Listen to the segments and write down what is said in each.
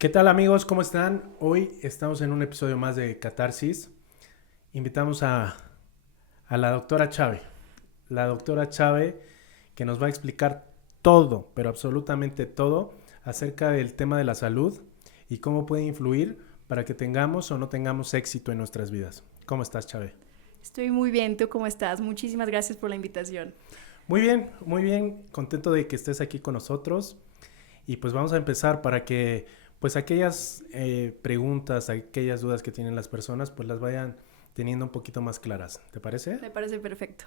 ¿Qué tal amigos? ¿Cómo están? Hoy estamos en un episodio más de Catarsis. Invitamos a la doctora Chave. La doctora Chave que nos va a explicar todo, pero absolutamente todo, acerca del tema de la salud y cómo puede influir para que tengamos o no tengamos éxito en nuestras vidas. ¿Cómo estás, Chave? Estoy muy bien, ¿tú cómo estás? Muchísimas gracias por la invitación. Muy bien, contento de que estés aquí con nosotros. Y pues vamos a empezar para que pues aquellas preguntas, aquellas dudas que tienen las personas pues las vayan teniendo un poquito más claras. ¿Te parece? Me parece perfecto.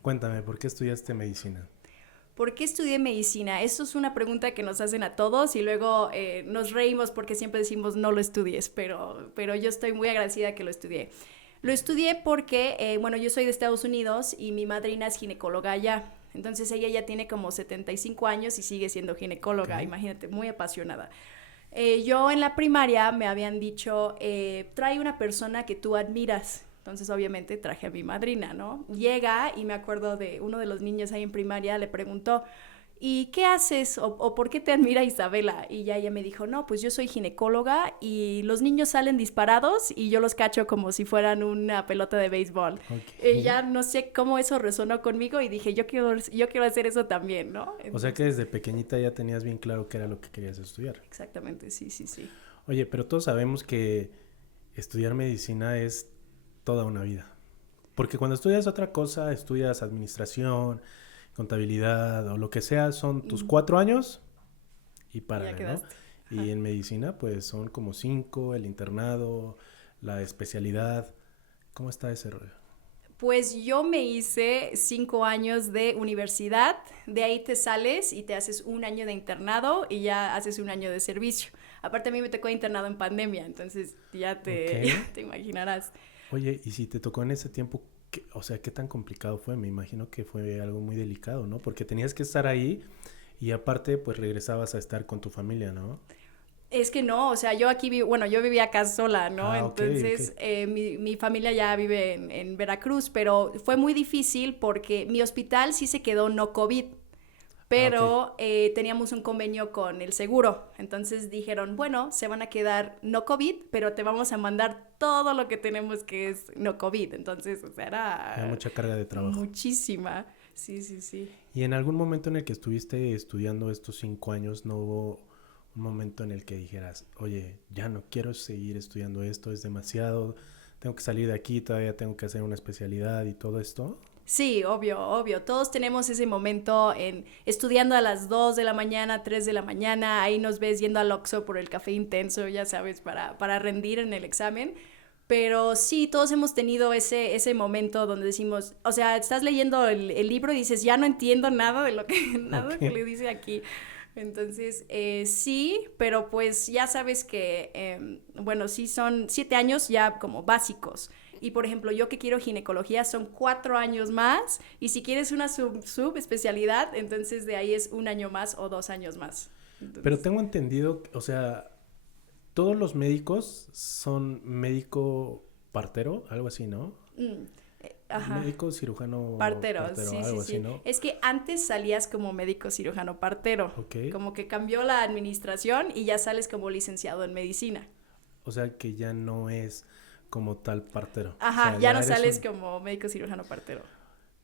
Cuéntame, ¿por qué estudiaste medicina? ¿Por qué estudié medicina? Eso es una pregunta que nos hacen a todos y luego nos reímos porque siempre decimos no lo estudies, pero yo estoy muy agradecida que lo estudié. Lo estudié porque, bueno, yo soy de Estados Unidos y mi madrina es ginecóloga allá. Entonces ella ya tiene como 75 años y sigue siendo Ok. ginecóloga, imagínate, muy apasionada. Yo en la primaria me habían dicho, trae una persona que tú admiras. Entonces obviamente traje a mi madrina, ¿no? Llega y me acuerdo de uno de los niños ahí en primaria, le preguntó, ¿y qué haces? O ¿por qué te admira Isabela? Y ya ella me dijo, no, pues yo soy ginecóloga y los niños salen disparados y yo los cacho como si fueran una pelota de béisbol. Ok. Ya no sé cómo eso resonó conmigo y dije, yo quiero hacer eso también, ¿no? O sea que Entonces, desde pequeñita ya tenías bien claro qué era lo que querías estudiar. exactamente, sí, sí, sí. Oye, pero todos sabemos que estudiar medicina es toda una vida. Porque cuando estudias otra cosa, estudias administración, contabilidad o lo que sea, son tus Mm. 4 años y Y ya párale, ¿no? quedaste. Y Ajá. en medicina, pues son como 5, el internado, la especialidad. ¿Cómo está ese rollo? Pues yo me hice 5 años de universidad, de ahí te sales y te haces un año de internado y ya haces un año de servicio. Aparte a mí me tocó internado en pandemia, entonces ya Ok. te, ya te imaginarás. Oye, y si te tocó en ese tiempo, o sea, ¿qué tan complicado fue? Me imagino que fue algo muy delicado, ¿no? Porque tenías que estar ahí y aparte, pues regresabas a estar con tu familia, ¿no? Es que no, o sea, yo aquí vivo, bueno, yo vivía acá sola, ¿no? Ah, ok, ok. Entonces, mi familia ya vive en Veracruz, pero fue muy difícil porque mi hospital sí se quedó no COVID, Ah, ok. pero teníamos un convenio con el seguro. Entonces dijeron, bueno, se van a quedar no COVID, pero te vamos a mandar todo lo que tenemos que es no COVID. Entonces, o sea, Era era mucha carga de trabajo. muchísima. Sí, sí, sí. ¿Y en algún momento en el que estuviste estudiando estos 5 años, no hubo un momento en el que dijeras, oye, ya no quiero seguir estudiando esto, es demasiado, tengo que salir de aquí, todavía tengo que hacer una especialidad y todo esto? Sí, obvio, obvio. Todos tenemos ese momento en estudiando a las 2 de la mañana, 3 de la mañana, ahí nos ves yendo al Oxxo por el café intenso, ya sabes, para rendir en el examen. Pero sí, todos hemos tenido ese momento donde decimos, o sea, estás leyendo el libro y dices, ya no entiendo nada de lo que, nada que Ok. le dice aquí. Entonces, sí, pero pues ya sabes que, bueno, sí son 7 años ya como básicos. Y por ejemplo, yo que quiero ginecología son 4 años más. Y si quieres una subespecialidad, entonces de ahí es un año más o 2 años más. Pero Entonces, tengo entendido, o sea, todos los médicos son médico partero, algo así, ¿no? mm, ajá. Médico cirujano Partero, partero, sí, sí, algo así, sí. ¿no? Es que antes salías como médico cirujano partero, Ok. como que cambió la administración y ya sales como licenciado en medicina. O sea que ya no es como tal partero. O Ajá, sea, ya ya no eres sales un... como médico cirujano partero.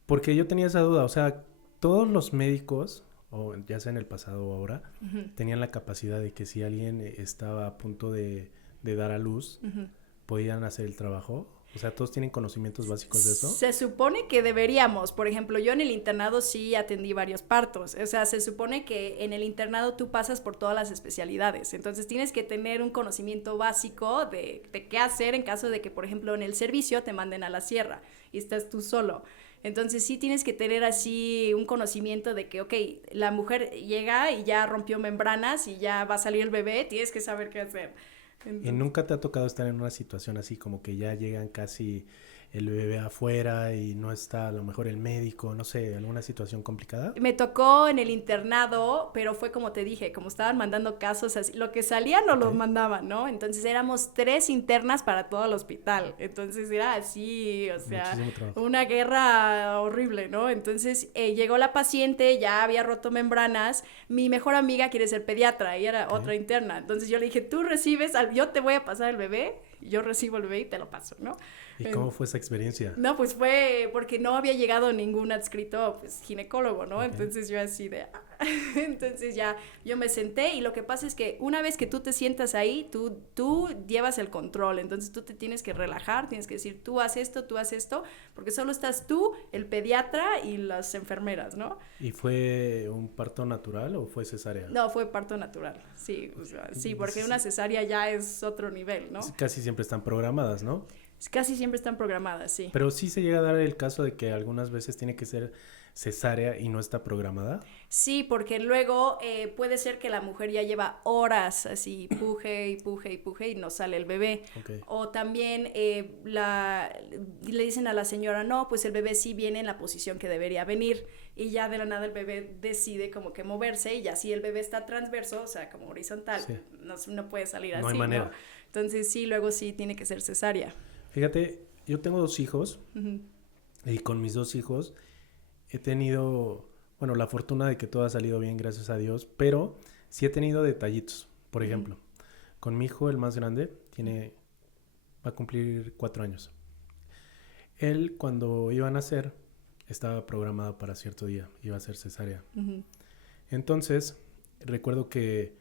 Porque yo tenía esa duda, o sea, todos los médicos, o ya sea en el pasado o ahora, Ujú, tenían la capacidad de que si alguien estaba a punto de dar a luz, ujú. podían hacer el trabajo. O sea, todos tienen conocimientos básicos de eso. Se supone que deberíamos, por ejemplo, yo en el internado sí atendí varios partos, o sea, se supone que en el internado tú pasas por todas las especialidades, entonces tienes que tener un conocimiento básico de qué hacer en caso de que, por ejemplo, en el servicio te manden a la sierra y estás tú solo. Entonces sí tienes que tener así un conocimiento de que, ok, la mujer llega y ya rompió membranas y ya va a salir el bebé, tienes que saber qué hacer. ¿Y Entonces, nunca te ha tocado estar en una situación así como que ya llegan casi el bebé afuera y no está a lo mejor el médico, no sé, alguna situación complicada? Me tocó en el internado, pero fue como te dije, como estaban mandando casos, así, lo que salía no lo mandaban, ¿no? Entonces éramos 3 internas para todo el hospital. Entonces era así, o sea, una guerra horrible, ¿no? Entonces llegó la paciente, ya había roto membranas. Mi mejor amiga quiere ser pediatra y era otra interna. Entonces yo le dije, tú recibes, yo te voy a pasar el bebé, yo recibo el bebé y te lo paso, ¿no? ¿Y cómo fue esa experiencia? No, pues fue porque no había llegado ningún adscrito, pues, ginecólogo, ¿no? Okay. Entonces yo así de... Entonces ya yo me senté y lo que pasa es que una vez que tú te sientas ahí, tú llevas el control, entonces tú te tienes que relajar, tienes que decir, tú haz esto, porque solo estás tú, el pediatra y las enfermeras, ¿no? ¿Y fue un parto natural o fue cesárea? No, fue parto natural, sí, o sea, sí, porque una cesárea ya es otro nivel, ¿no? Casi siempre están programadas, ¿no? Casi siempre están programadas, sí. Pero sí se llega a dar el caso de que algunas veces tiene que ser cesárea y no está programada. Sí, porque luego puede ser que la mujer ya lleva horas así, puje y no sale el bebé. Okay. O también le dicen a la señora, no, pues el bebé sí viene en la posición que debería venir. Y ya de la nada el bebé decide como que moverse y ya si el bebé está transverso, o sea, como horizontal, sí. no puede salir así, no hay manera. ¿no? Entonces sí, luego sí tiene que ser cesárea. Fíjate, yo tengo 2 hijos y con mis 2 hijos he tenido, bueno, la fortuna de que todo ha salido bien, gracias a Dios, pero sí he tenido detallitos. Por ejemplo, con mi hijo, el más grande, va a cumplir 4 años. Él, cuando iba a nacer, estaba programado para cierto día, iba a ser cesárea. Entonces, recuerdo que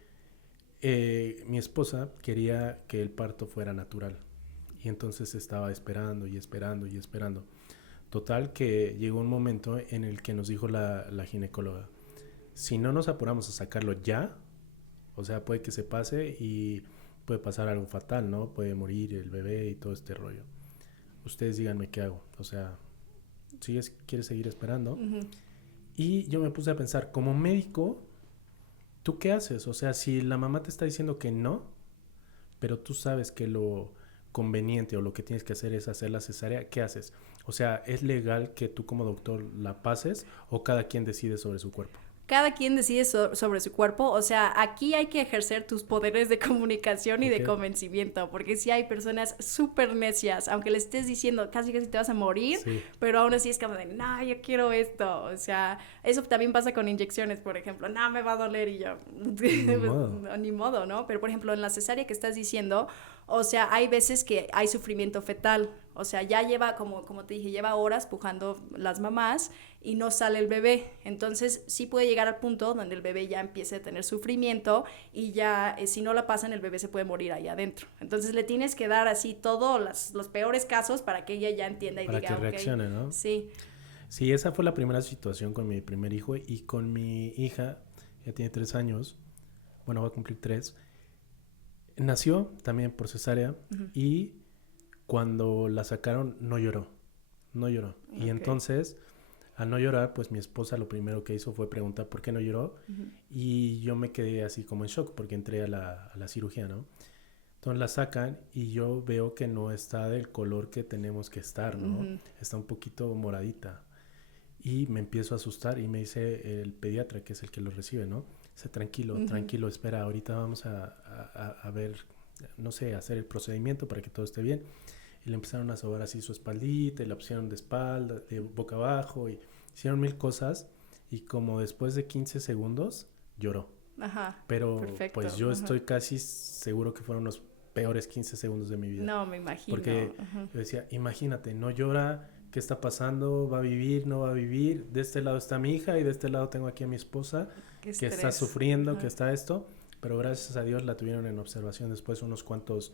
mi esposa quería que el parto fuera natural. Y entonces estaba esperando. Total que llegó un momento en el que nos dijo la ginecóloga, si no nos apuramos a sacarlo ya, o sea, puede que se pase y puede pasar algo fatal, ¿no? Puede morir el bebé y todo este rollo. Ustedes díganme qué hago. O sea, ¿quieres seguir esperando? Y yo me puse a pensar, como médico, ¿tú qué haces? O sea, si la mamá te está diciendo que no, pero tú sabes que lo conveniente o lo que tienes que hacer es hacer la cesárea, ¿qué haces? O sea, ¿es legal que tú como doctor la pases o cada quien decide sobre su cuerpo? Cada quien decide sobre su cuerpo, o sea, aquí hay que ejercer tus poderes de comunicación y de convencimiento, porque sí hay personas súper necias, aunque le estés diciendo casi te vas a morir, pero aún así es como de, no, yo quiero esto, o sea, eso también pasa con inyecciones, por ejemplo, no, me va a doler y yo, ni modo, ¿no? Pero por ejemplo, en la cesárea que estás diciendo, o sea, hay veces que hay sufrimiento fetal, o sea, ya lleva, como te dije, lleva horas pujando las mamás y no sale el bebé. Entonces, sí puede llegar al punto donde el bebé ya empiece a tener sufrimiento y ya, si no la pasan, el bebé se puede morir ahí adentro. Entonces, le tienes que dar así todos los peores casos para que ella ya entienda y para diga, que reaccione, ¿no? Sí. Sí, esa fue la primera situación con mi primer hijo y con mi hija, ya tiene 3 años, bueno, va a cumplir 3. Nació también por cesárea y cuando la sacaron no lloró. Y entonces, al no llorar, pues mi esposa lo primero que hizo fue preguntar por qué no lloró y yo me quedé así como en shock porque entré a la cirugía, ¿no? Entonces la sacan y yo veo que no está del color que tenemos que estar, ¿no? Está un poquito moradita y me empiezo a asustar y me dice el pediatra, que es el que lo recibe, ¿no? Dice, tranquilo, espera, ahorita vamos a ver, no sé, hacer el procedimiento para que todo esté bien. Y le empezaron a sobar así su espaldita y la pusieron de espalda, de boca abajo y hicieron 1000 cosas y como después de 15 segundos lloró. Ajá, pero perfecto. Pues yo estoy casi seguro que fueron los peores 15 segundos de mi vida. No, me imagino. Porque yo decía, imagínate, no llora, ¿qué está pasando? ¿Va a vivir? ¿No va a vivir? De este lado está mi hija y de este lado tengo aquí a mi esposa que está sufriendo, que está esto, pero gracias a Dios la tuvieron en observación después unas cuantas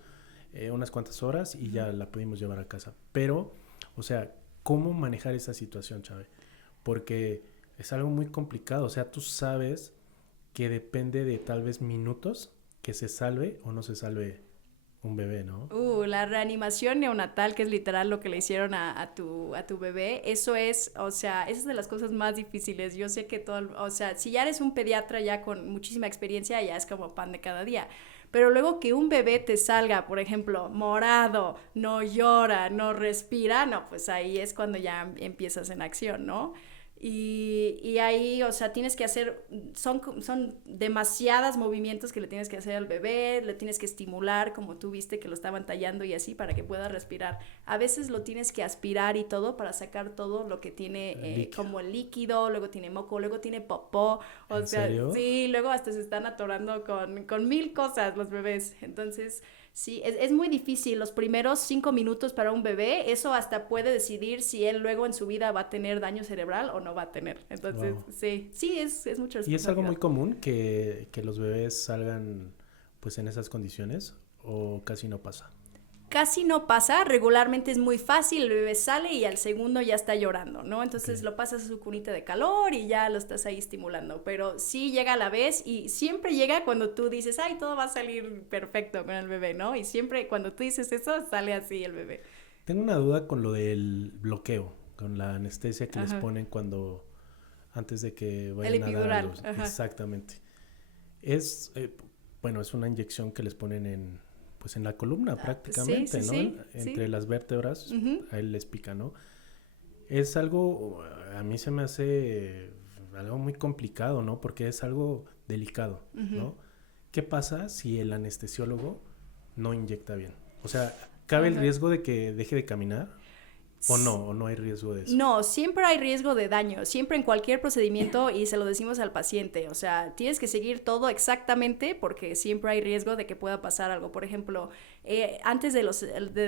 horas y ya la pudimos llevar a casa. Pero, o sea, ¿cómo manejar esa situación, Chave? Porque es algo muy complicado, o sea, tú sabes que depende de tal vez minutos que se salve o no se salve un bebé, ¿no? La reanimación neonatal, que es literal lo que le hicieron a tu bebé, eso es, o sea, esa es de las cosas más difíciles. Yo sé que todo, o sea, si ya eres un pediatra ya con muchísima experiencia, ya es como pan de cada día. Pero luego que un bebé te salga, por ejemplo, morado, no llora, no respira, no, pues ahí es cuando ya empiezas en acción, ¿no? Y ahí, o sea, tienes que hacer, son demasiados movimientos que le tienes que hacer al bebé, le tienes que estimular, como tú viste que lo estaban tallando y así, para que pueda respirar. A veces lo tienes que aspirar y todo para sacar todo lo que tiene como el líquido, luego tiene moco, luego tiene popó, o ¿En sea, serio? sí, luego hasta se están atorando con mil cosas los bebés. Entonces, sí, es muy difícil. Los primeros 5 minutos para un bebé, eso hasta puede decidir si él luego en su vida va a tener daño cerebral o no va a tener. Entonces, Wow. sí, es mucha ¿Y es algo muy responsabilidad. común que los bebés salgan pues en esas condiciones o casi no pasa? Casi no pasa, regularmente es muy fácil, el bebé sale y al segundo ya está llorando, ¿no? Ok. Entonces lo pasas a su cunita de calor y ya lo estás ahí estimulando, pero sí llega a la vez y siempre llega cuando tú dices, ay, todo va a salir perfecto con el bebé, ¿no? Y siempre cuando tú dices eso, sale así el bebé. Tengo una duda con lo del bloqueo, con la anestesia que les Ajá. ponen cuando antes de que El vayan a dar a epidural, luz. ajá. Exactamente. Es, bueno, es una inyección que les ponen en, pues en la columna Ah, pues sí, prácticamente, sí, ¿no? sí, Entre sí. las vértebras, Ujú. ahí les pica, ¿no? Es algo, a mí se me hace algo muy complicado, ¿no? Porque es algo delicado, Ujú. ¿no? ¿Qué pasa si el anestesiólogo no inyecta bien? O sea, ¿cabe el Ajá. riesgo de que deje de caminar? O no hay riesgo de eso? No, siempre hay riesgo de daño, siempre en cualquier procedimiento y se lo decimos al paciente, o sea, tienes que seguir todo exactamente porque siempre hay riesgo de que pueda pasar algo. Por ejemplo, antes de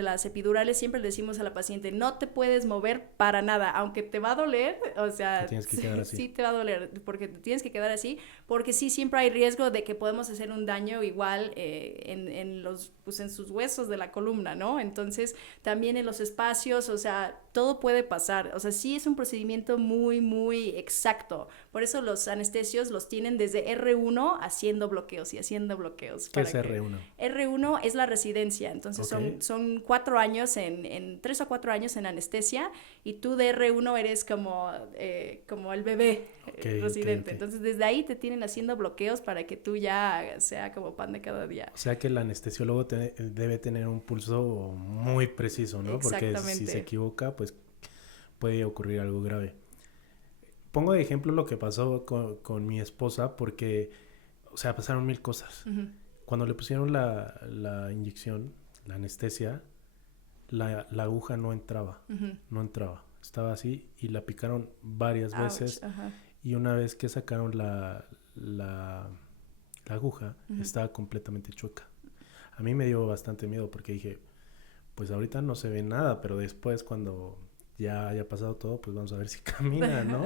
las epidurales siempre le decimos a la paciente, no te puedes mover para nada, aunque te va a doler, o Te sea, tienes que quedar así. sí te va a doler porque te tienes que quedar así, porque sí siempre hay riesgo de que podemos hacer un daño igual en los, pues en sus huesos de la columna, ¿no? Entonces, también en los espacios, o sea, todo puede pasar. O sea, sí es un procedimiento muy, muy exacto. Por eso los anestesios los tienen desde R1 haciendo bloqueos y haciendo bloqueos. ¿Qué Para es que R1? R1 es la residencia. Entonces Ok, son 4 años, en 3 o 4 años en anestesia y tú de R1 eres como el bebé ok, ok, ok. residente. Entonces desde ahí te tienen haciendo bloqueos para que tú ya sea como pan de cada día. O sea que el anestesiólogo debe tener un pulso muy preciso, ¿no? Porque si se Exactamente. equivoca, pues puede ocurrir algo grave. Pongo de ejemplo lo que pasó con mi esposa porque, o sea, pasaron mil cosas. Uh -huh. Cuando le pusieron la inyección, la anestesia, la aguja no entraba, Uh -huh. no entraba. Estaba así y la picaron varias Ouch. veces Ajá. y una vez que sacaron la aguja, Uh -huh. estaba completamente chueca. A mí me dio bastante miedo porque dije, pues ahorita no se ve nada, pero después cuando ya haya pasado todo, pues vamos a ver si camina, ¿no?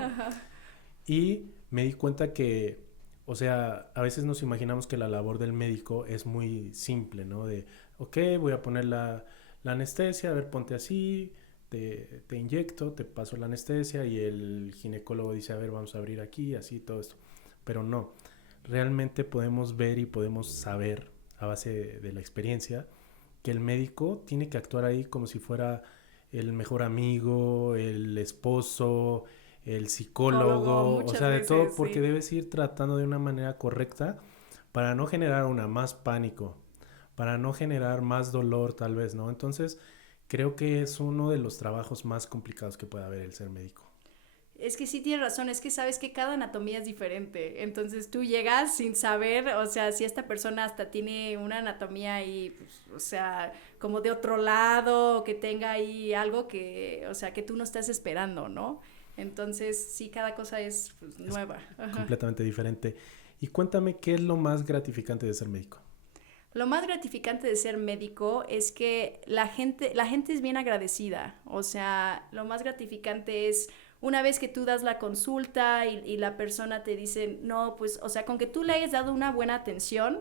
Y me di cuenta que, o sea, a veces nos imaginamos que la labor del médico es muy simple, ¿no? De, ok, voy a poner la anestesia, a ver, ponte así, te inyecto, te paso la anestesia y el ginecólogo dice, a ver, vamos a abrir aquí, así, todo esto. Pero no, realmente podemos ver y podemos saber a base de la experiencia que el médico tiene que actuar ahí como si fuera el mejor amigo, el esposo, el Psicólogo, psicólogo, o muchas sea, de todo veces, porque sí. debes ir tratando de una manera correcta para no generar una más pánico, para no generar más dolor tal vez, ¿no? Entonces, creo que es uno de los trabajos más complicados que puede haber el ser médico. Es que sí tienes razón, es que sabes que cada anatomía es diferente, entonces tú llegas sin saber, o sea, si esta persona hasta tiene una anatomía ahí, pues, o sea, como de otro lado, que tenga ahí algo que, o sea, que tú no estás esperando, ¿no? Entonces, sí, cada cosa es pues, Es nueva. Ajá. completamente diferente. Y cuéntame, ¿qué es lo más gratificante de ser médico? Lo más gratificante de ser médico es que la gente es bien agradecida. O sea, lo más gratificante es una vez que tú das la consulta y la persona te dice, no, pues, o sea, con que tú le hayas dado una buena atención,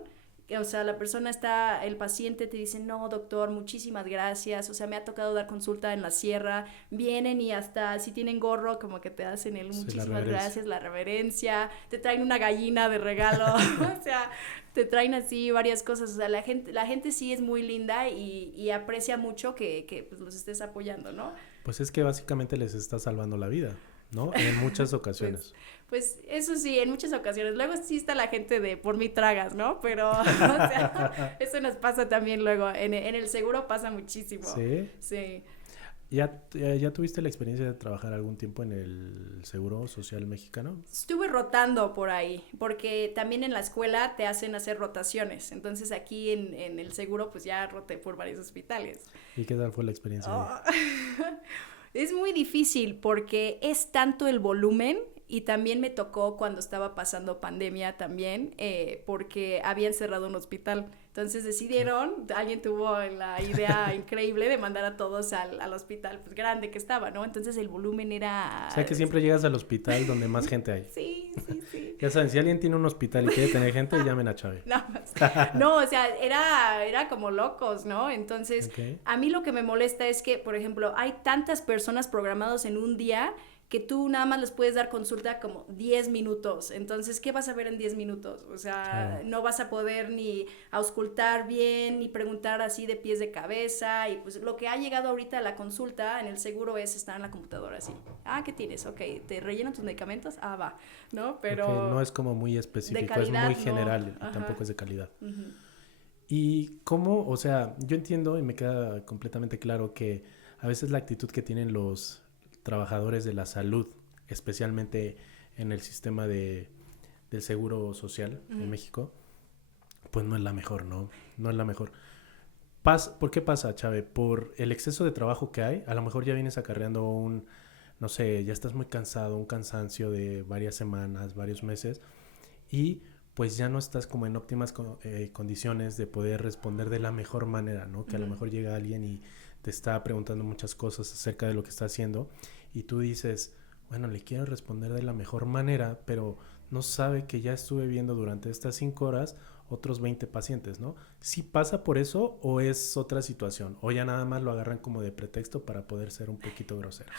o sea, la persona está, el paciente te dice, no, doctor, muchísimas gracias, o sea, me ha tocado dar consulta en la sierra, vienen y hasta si tienen gorro, como que te hacen el Sí, la muchísimas reverencia. gracias, la reverencia, te traen una gallina de regalo, o sea, te traen así varias cosas. O sea, la gente sí es muy linda y aprecia mucho que pues, los estés apoyando, ¿no? Pues es que básicamente les está salvando la vida, ¿no? En muchas Pues, ocasiones. pues eso sí, en muchas ocasiones. Luego sí está la gente de por mí tragas, ¿no? Pero, o sea, eso nos pasa también luego. En el seguro pasa muchísimo. ¿Sí? Sí. ¿Ya tuviste la experiencia de trabajar algún tiempo en el Seguro Social Mexicano? Estuve rotando por ahí, porque también en la escuela te hacen hacer rotaciones. Entonces aquí en el seguro pues ya roté por varios hospitales. ¿Y qué tal fue la experiencia ahí? Oh. Es muy difícil porque es tanto el volumen y también me tocó cuando estaba pasando pandemia también, porque habían cerrado un hospital. Entonces decidieron, alguien tuvo la idea increíble de mandar a todos al hospital pues grande que estaba, ¿no? Entonces el volumen era... O sea que siempre llegas al hospital donde más gente hay. Sí, sí, sí. Ya saben, si alguien tiene un hospital y quiere tener gente, llamen a Chávez. No, no, o sea, era como locos, ¿no? Entonces, Okay. a mí lo que me molesta es que, por ejemplo, hay tantas personas programadas en un día que tú nada más les puedes dar consulta como 10 minutos. Entonces, ¿qué vas a ver en 10 minutos? O sea, Claro. no vas a poder ni auscultar bien, ni preguntar así de pies de cabeza. Y pues lo que ha llegado ahorita a la consulta en el seguro es estar en la computadora así. Ah, ¿qué tienes? Ok, ¿te rellenan tus medicamentos? Ah, va, ¿no? Pero... Ok, no es como muy de específico, calidad, es muy general no. y tampoco es de calidad. Uh-huh. ¿Y cómo? O sea, yo entiendo y me queda completamente claro que a veces la actitud que tienen los trabajadores de la salud, especialmente en el sistema del seguro social en México, pues no es la mejor, ¿no? No es la mejor. ¿Por qué pasa, Chave? Por el exceso de trabajo que hay, a lo mejor ya vienes acarreando no sé, ya estás muy cansado, un cansancio de varias semanas, varios meses, y pues ya no estás como en óptimas condiciones de poder responder de la mejor manera, ¿no? Que a lo mejor llega alguien y te está preguntando muchas cosas acerca de lo que está haciendo y tú dices, bueno, le quiero responder de la mejor manera, pero no sabe que ya estuve viendo durante estas 5 horas otros 20 pacientes, ¿no? ¿Sí pasa por eso o es otra situación? O ya nada más lo agarran como de pretexto para poder ser un poquito groseros.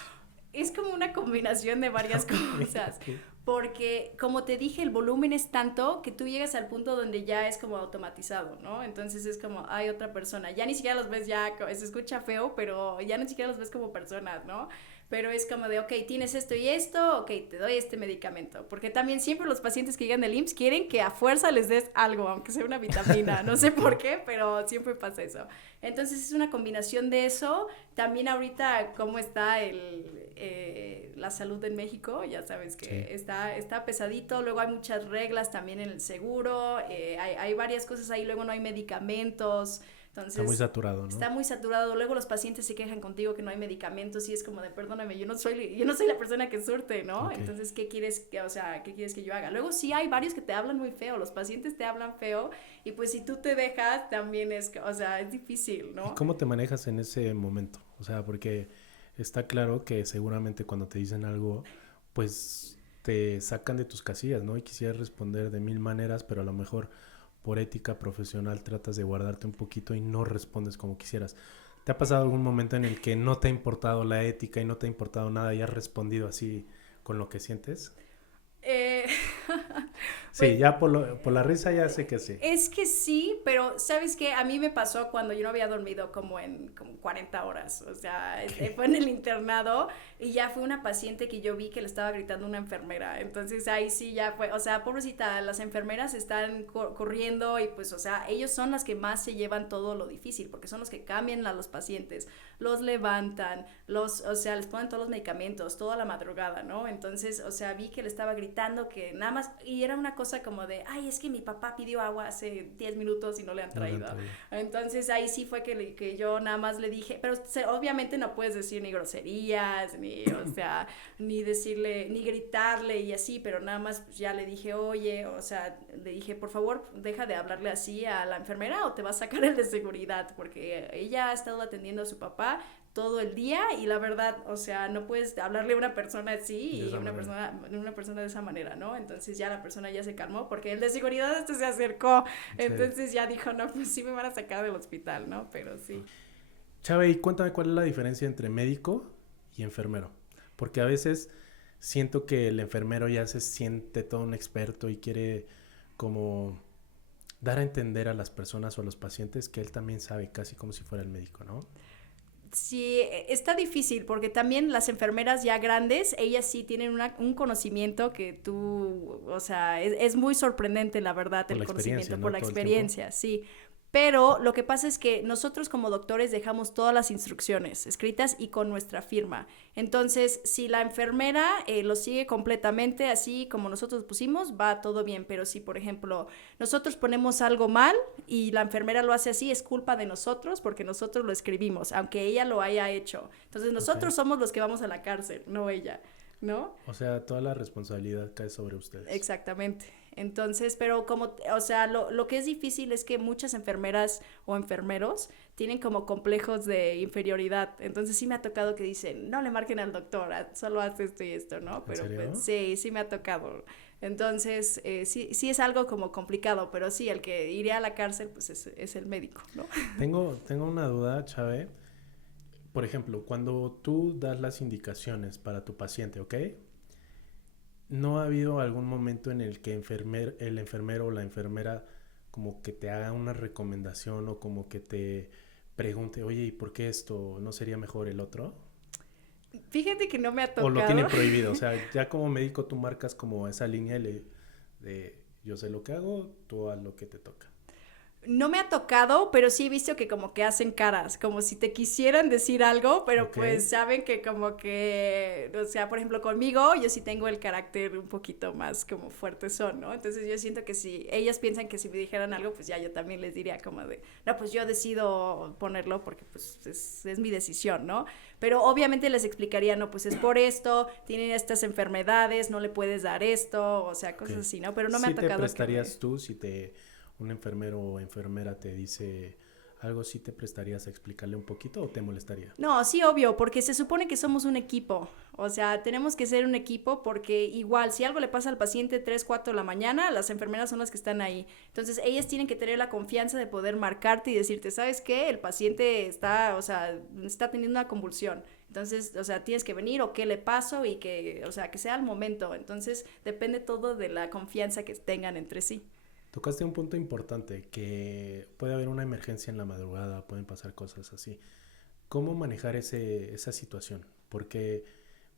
Es como una combinación de varias cosas. Okay. Porque, como te dije, el volumen es tanto que tú llegas al punto donde ya es como automatizado, ¿no? Entonces es como, hay otra persona. Ya ni siquiera los ves ya, se escucha feo, pero ya ni siquiera los ves como personas, ¿no? Pero es como de, ok, tienes esto y esto, ok, te doy este medicamento. Porque también siempre los pacientes que llegan del IMSS quieren que a fuerza les des algo, aunque sea una vitamina. No sé por qué, pero siempre pasa eso. Entonces es una combinación de eso. También ahorita cómo está la salud en México, ya sabes que Sí. está pesadito. Luego hay muchas reglas también en el seguro. Hay varias cosas ahí, luego no hay medicamentos. Entonces, Está muy saturado, ¿no? está muy saturado. Luego los pacientes se quejan contigo que no hay medicamentos y es como de, perdóname, yo no soy la persona que surte, ¿no? Okay. Entonces, ¿qué quieres que yo haga? Luego sí hay varios que te hablan muy feo, los pacientes te hablan feo y pues si tú te dejas también es difícil, ¿no? ¿Y cómo te manejas en ese momento? O sea, porque está claro que seguramente cuando te dicen algo, pues te sacan de tus casillas, ¿no? Y quisieras responder de 1000 maneras, pero a lo mejor por ética profesional tratas de guardarte un poquito y no respondes como quisieras. ¿Te ha pasado algún momento en el que no te ha importado la ética y no te ha importado nada y has respondido así con lo que sientes? Eh, Sí, pues, ya por la risa ya sé que sí. es que sí, pero ¿sabes qué? A mí me pasó cuando yo no había dormido como 40 horas, o sea, fue en el internado y ya fue una paciente que yo vi que le estaba gritando una enfermera, entonces ahí sí ya fue, o sea, pobrecita, las enfermeras están corriendo y pues, o sea, ellos son las que más se llevan todo lo difícil, porque son los que cambian a los pacientes, los levantan, o sea, les ponen todos los medicamentos, toda la madrugada, ¿no? Entonces, o sea, vi que le estaba gritando que nada más, y era una cosa como de, ay, es que mi papá pidió agua hace 10 minutos y no le han traído. Entonces ahí sí fue que yo nada más le dije, pero obviamente no puedes decir ni groserías, o sea, ni decirle, ni gritarle y así, pero nada más pues, ya le dije, oye, o sea, le dije, por favor, deja de hablarle así a la enfermera o te va a sacar el de seguridad, porque ella ha estado atendiendo a su papá todo el día y la verdad, o sea, no puedes hablarle a una persona así y una persona de esa manera, ¿no? Entonces ya la persona ya se calmó porque el de seguridad se acercó, entonces ya dijo, no, pues sí me van a sacar del hospital, ¿no? Pero sí. Chave, y cuéntame cuál es la diferencia entre médico y enfermero, porque a veces siento que el enfermero ya se siente todo un experto y quiere como dar a entender a las personas o a los pacientes que él también sabe, casi como si fuera el médico, ¿no? Sí, está difícil porque también las enfermeras ya grandes, ellas sí tienen un conocimiento que tú, o sea, es muy sorprendente la verdad Por el la experiencia, conocimiento, ¿no? por la Todo el experiencia, sí. Pero lo que pasa es que nosotros como doctores dejamos todas las instrucciones escritas y con nuestra firma. Entonces, si la enfermera lo sigue completamente así como nosotros pusimos, va todo bien. Pero si, por ejemplo, nosotros ponemos algo mal y la enfermera lo hace así, es culpa de nosotros porque nosotros lo escribimos, aunque ella lo haya hecho. Entonces, nosotros Ok. somos los que vamos a la cárcel, no ella, ¿no? O sea, toda la responsabilidad cae sobre ustedes. Exactamente. Entonces, pero como, o sea, lo que es difícil es que muchas enfermeras o enfermeros tienen como complejos de inferioridad. Entonces sí me ha tocado que dicen, no le marquen al doctor, solo hace esto y esto, ¿no? ¿En Pero pues serio? sí, sí me ha tocado. Entonces, sí es algo como complicado, pero sí, el que iría a la cárcel, pues es el médico, ¿no? Tengo una duda, Chávez. Por ejemplo, cuando tú das las indicaciones para tu paciente, ¿ok? ¿No ha habido algún momento en el que el enfermero o la enfermera como que te haga una recomendación o como que te pregunte, oye, ¿y por qué esto no sería mejor el otro? Fíjate que no me ha ¿O lo tocado. tienen prohibido? O sea, ya como médico tú marcas como esa línea de yo sé lo que hago, tú haz lo que te toca. No me ha tocado, pero sí he visto que como que hacen caras, como si te quisieran decir algo, pero ¿Ok? pues saben que como que, o sea, por ejemplo, conmigo yo sí tengo el carácter un poquito más como fuerte son, ¿no? Entonces yo siento que si ellas piensan que si me dijeran algo, pues ya yo también les diría como de, no, pues yo decido ponerlo porque pues es mi decisión, ¿no? Pero obviamente les explicaría, no, pues es por esto, tienen estas enfermedades, no le puedes dar esto, o sea, Ok. cosas así, ¿no? Pero no me ¿Sí ha te tocado que me... prestarías tú si un enfermero o enfermera te dice algo, sí te prestarías a explicarle un poquito o te molestaría? No, sí, obvio, porque se supone que somos un equipo. O sea, tenemos que ser un equipo porque igual, si algo le pasa al paciente 3, 4 de la mañana, las enfermeras son las que están ahí. Entonces, ellas tienen que tener la confianza de poder marcarte y decirte, ¿sabes qué? El paciente está, o sea, está teniendo una convulsión. Entonces, o sea, tienes que venir o qué le pasó y que, o sea, que sea el momento. Entonces, depende todo de la confianza que tengan entre sí. Tocaste un punto importante, que puede haber una emergencia en la madrugada, pueden pasar cosas así. ¿Cómo manejar esa situación? Porque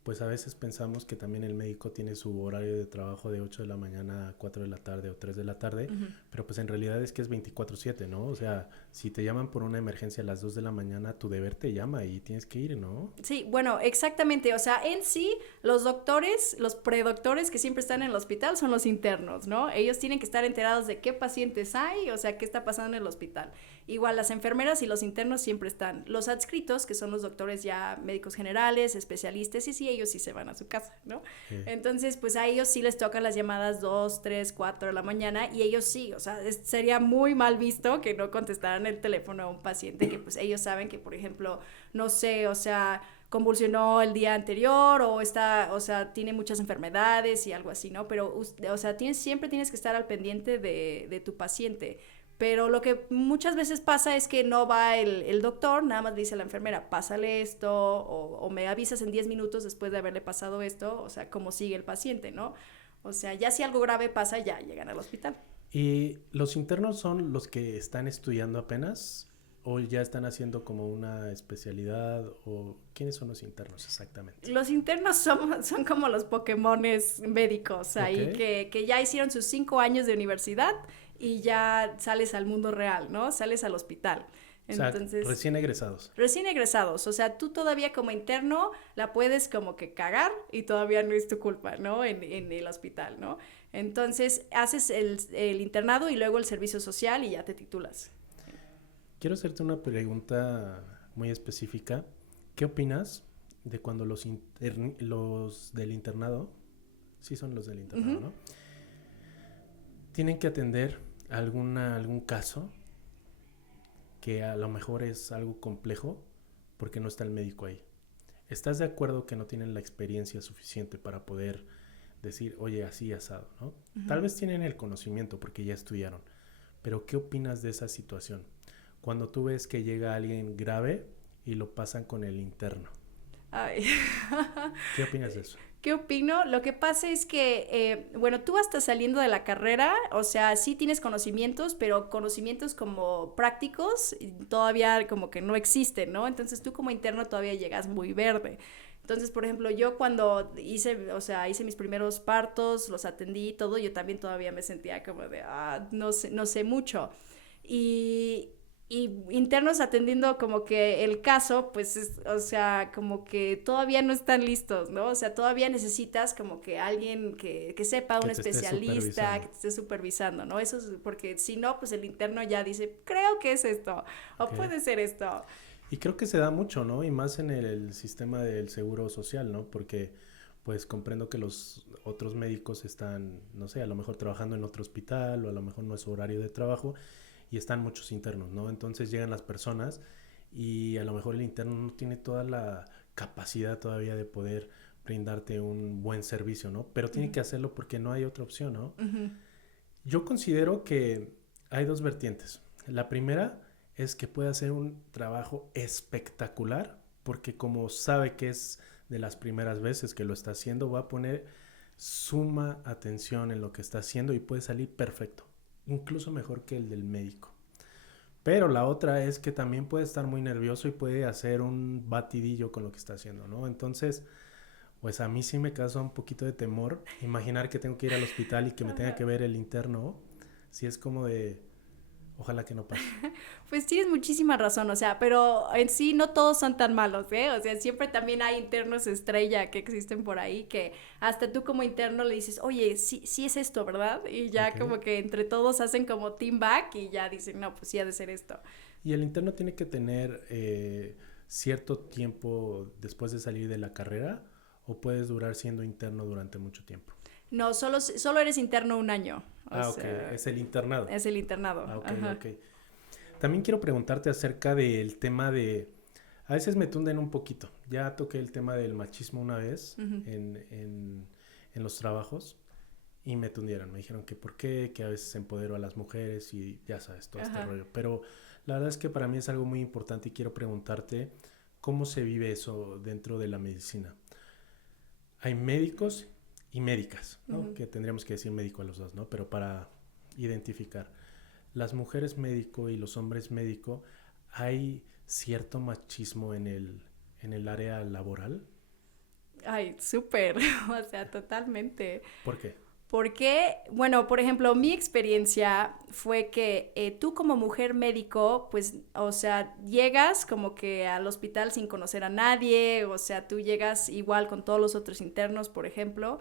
pues a veces pensamos que también el médico tiene su horario de trabajo de 8 de la mañana a 4 de la tarde o 3 de la tarde, Ujú. pero pues en realidad es que es 24/7, ¿no? O sea, si te llaman por una emergencia a las 2 de la mañana, tu deber te llama y tienes que ir, ¿no? Sí, bueno, exactamente. O sea, en sí, los doctores, los predoctores que siempre están en el hospital son los internos, ¿no? Ellos tienen que estar enterados de qué pacientes hay, o sea, qué está pasando en el hospital. Igual las enfermeras y los internos siempre están. Los adscritos, que son los doctores ya médicos generales, especialistas, y sí, ellos sí se van a su casa, ¿no? Eh, Entonces, pues a ellos sí les tocan las llamadas 2, 3, 4 de la mañana y ellos sí, o sea, sería muy mal visto que no contestaran el teléfono a un paciente que pues ellos saben que, por ejemplo, no sé, o sea, convulsionó el día anterior o está, o sea, tiene muchas enfermedades y algo así, ¿no? Pero, o sea, siempre tienes que estar al pendiente de tu paciente. Pero lo que muchas veces pasa es que no va el doctor, nada más dice a la enfermera, pásale esto, o me avisas en 10 minutos después de haberle pasado esto, o sea, cómo sigue el paciente, ¿no? O sea, ya si algo grave pasa, ya llegan al hospital. ¿Y los internos son los que están estudiando apenas o ya están haciendo como una especialidad o quiénes son los internos exactamente? Los internos son como los Pokémones médicos Ok. ahí, que ya hicieron sus 5 años de universidad y ya sales al mundo real, ¿no? Sales al hospital. O sea, Entonces, recién egresados. recién egresados, o sea, tú todavía como interno la puedes como que cagar y todavía no es tu culpa, ¿no? En el hospital, ¿no? Entonces, haces el internado y luego el servicio social y ya te titulas. Quiero hacerte una pregunta muy específica. ¿Qué opinas de cuando los del internado, sí son los del Uh internado, -huh. ¿no? Tienen que atender algún caso que a lo mejor es algo complejo porque no está el médico ahí. ¿Estás de acuerdo que no tienen la experiencia suficiente para poder decir, oye, así asado, ¿no? Uh Tal -huh. vez tienen el conocimiento porque ya estudiaron, pero ¿qué opinas de esa situación? Cuando tú ves que llega alguien grave y lo pasan con el interno. Ay. ¿Qué opinas de eso? ¿Qué opino? Lo que pasa es que, bueno, tú hasta saliendo de la carrera, o sea, sí tienes conocimientos, pero conocimientos como prácticos todavía como que no existen, ¿no? Entonces tú como interno todavía llegas muy verde. Entonces, por ejemplo, yo cuando hice, o sea, hice mis primeros partos, los atendí y todo, yo también todavía me sentía como de, no sé mucho. Y, y internos atendiendo como que el caso, pues, o sea, como que todavía no están listos, ¿no? O sea, todavía necesitas como que alguien que sepa, un Que te esté especialista, que supervisando. te esté supervisando, ¿no? Eso es porque si no, pues el interno ya dice, creo que es esto, o Ok. puede ser esto. Y creo que se da mucho, ¿no? Y más en el sistema del seguro social, ¿no? Porque pues comprendo que los otros médicos están, no sé, a lo mejor trabajando en otro hospital o a lo mejor no es su horario de trabajo y están muchos internos, ¿no? Entonces llegan las personas y a lo mejor el interno no tiene toda la capacidad todavía de poder brindarte un buen servicio, ¿no? Pero tiene Ujú, que hacerlo porque no hay otra opción, ¿no? ujú, Yo considero que hay dos vertientes. La primera es que puede hacer un trabajo espectacular porque como sabe que es de las primeras veces que lo está haciendo, va a poner suma atención en lo que está haciendo y puede salir perfecto, incluso mejor que el del médico. Pero la otra es que también puede estar muy nervioso y puede hacer un batidillo con lo que está haciendo, ¿no? Entonces, pues a mí sí me causa un poquito de temor imaginar que tengo que ir al hospital y que me tenga ajá. que ver el interno. Si es como de, ojalá que no pase. Pues tienes muchísima razón, o sea, pero en sí no todos son tan malos, ¿eh? O sea, siempre también hay internos estrella que existen por ahí que hasta tú como interno le dices, oye, sí, sí es esto, ¿verdad? Y ya Ok. como que entre todos hacen como team back y ya dicen, no, pues sí ha de ser esto. Y el interno tiene que tener cierto tiempo después de salir de la carrera o puedes durar siendo interno durante mucho tiempo. No, solo eres interno un año, o Ah, ok, sea, es el internado. es el internado, Ah, ok, ajá, ok. También quiero preguntarte acerca del tema de... A veces me tunden un poquito. Ya toqué el tema del machismo una vez ujú, en los trabajos y me tundieron. Me dijeron que por qué, que a veces empodero a las mujeres y ya sabes, todo este ajá. rollo. Pero la verdad es que para mí es algo muy importante y quiero preguntarte cómo se vive eso dentro de la medicina. Hay médicos y médicas, ¿no? Ujú. Que tendríamos que decir médico a los dos, ¿no? Pero para identificar. Las mujeres médico y los hombres médico, ¿hay cierto machismo en el área laboral? Ay, súper, o sea, totalmente. ¿Por qué? Porque, bueno, por ejemplo, mi experiencia fue que tú como mujer médico, pues, o sea, llegas como que al hospital sin conocer a nadie, o sea, tú llegas igual con todos los otros internos, por ejemplo,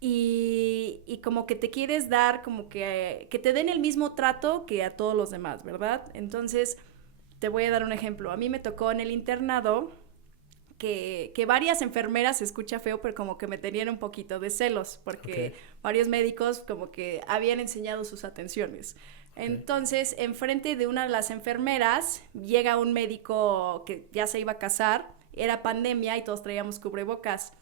y como que te quieres dar como que te den el mismo trato que a todos los demás, ¿verdad? Entonces, te voy a dar un ejemplo. A mí me tocó en el internado que varias enfermeras, se escucha feo, pero como que me tenían un poquito de celos, Ok, porque varios médicos como que habían enseñado sus atenciones. ok. Entonces, enfrente de una de las enfermeras, llega un médico que ya se iba a casar, era pandemia y todos traíamos cubrebocas.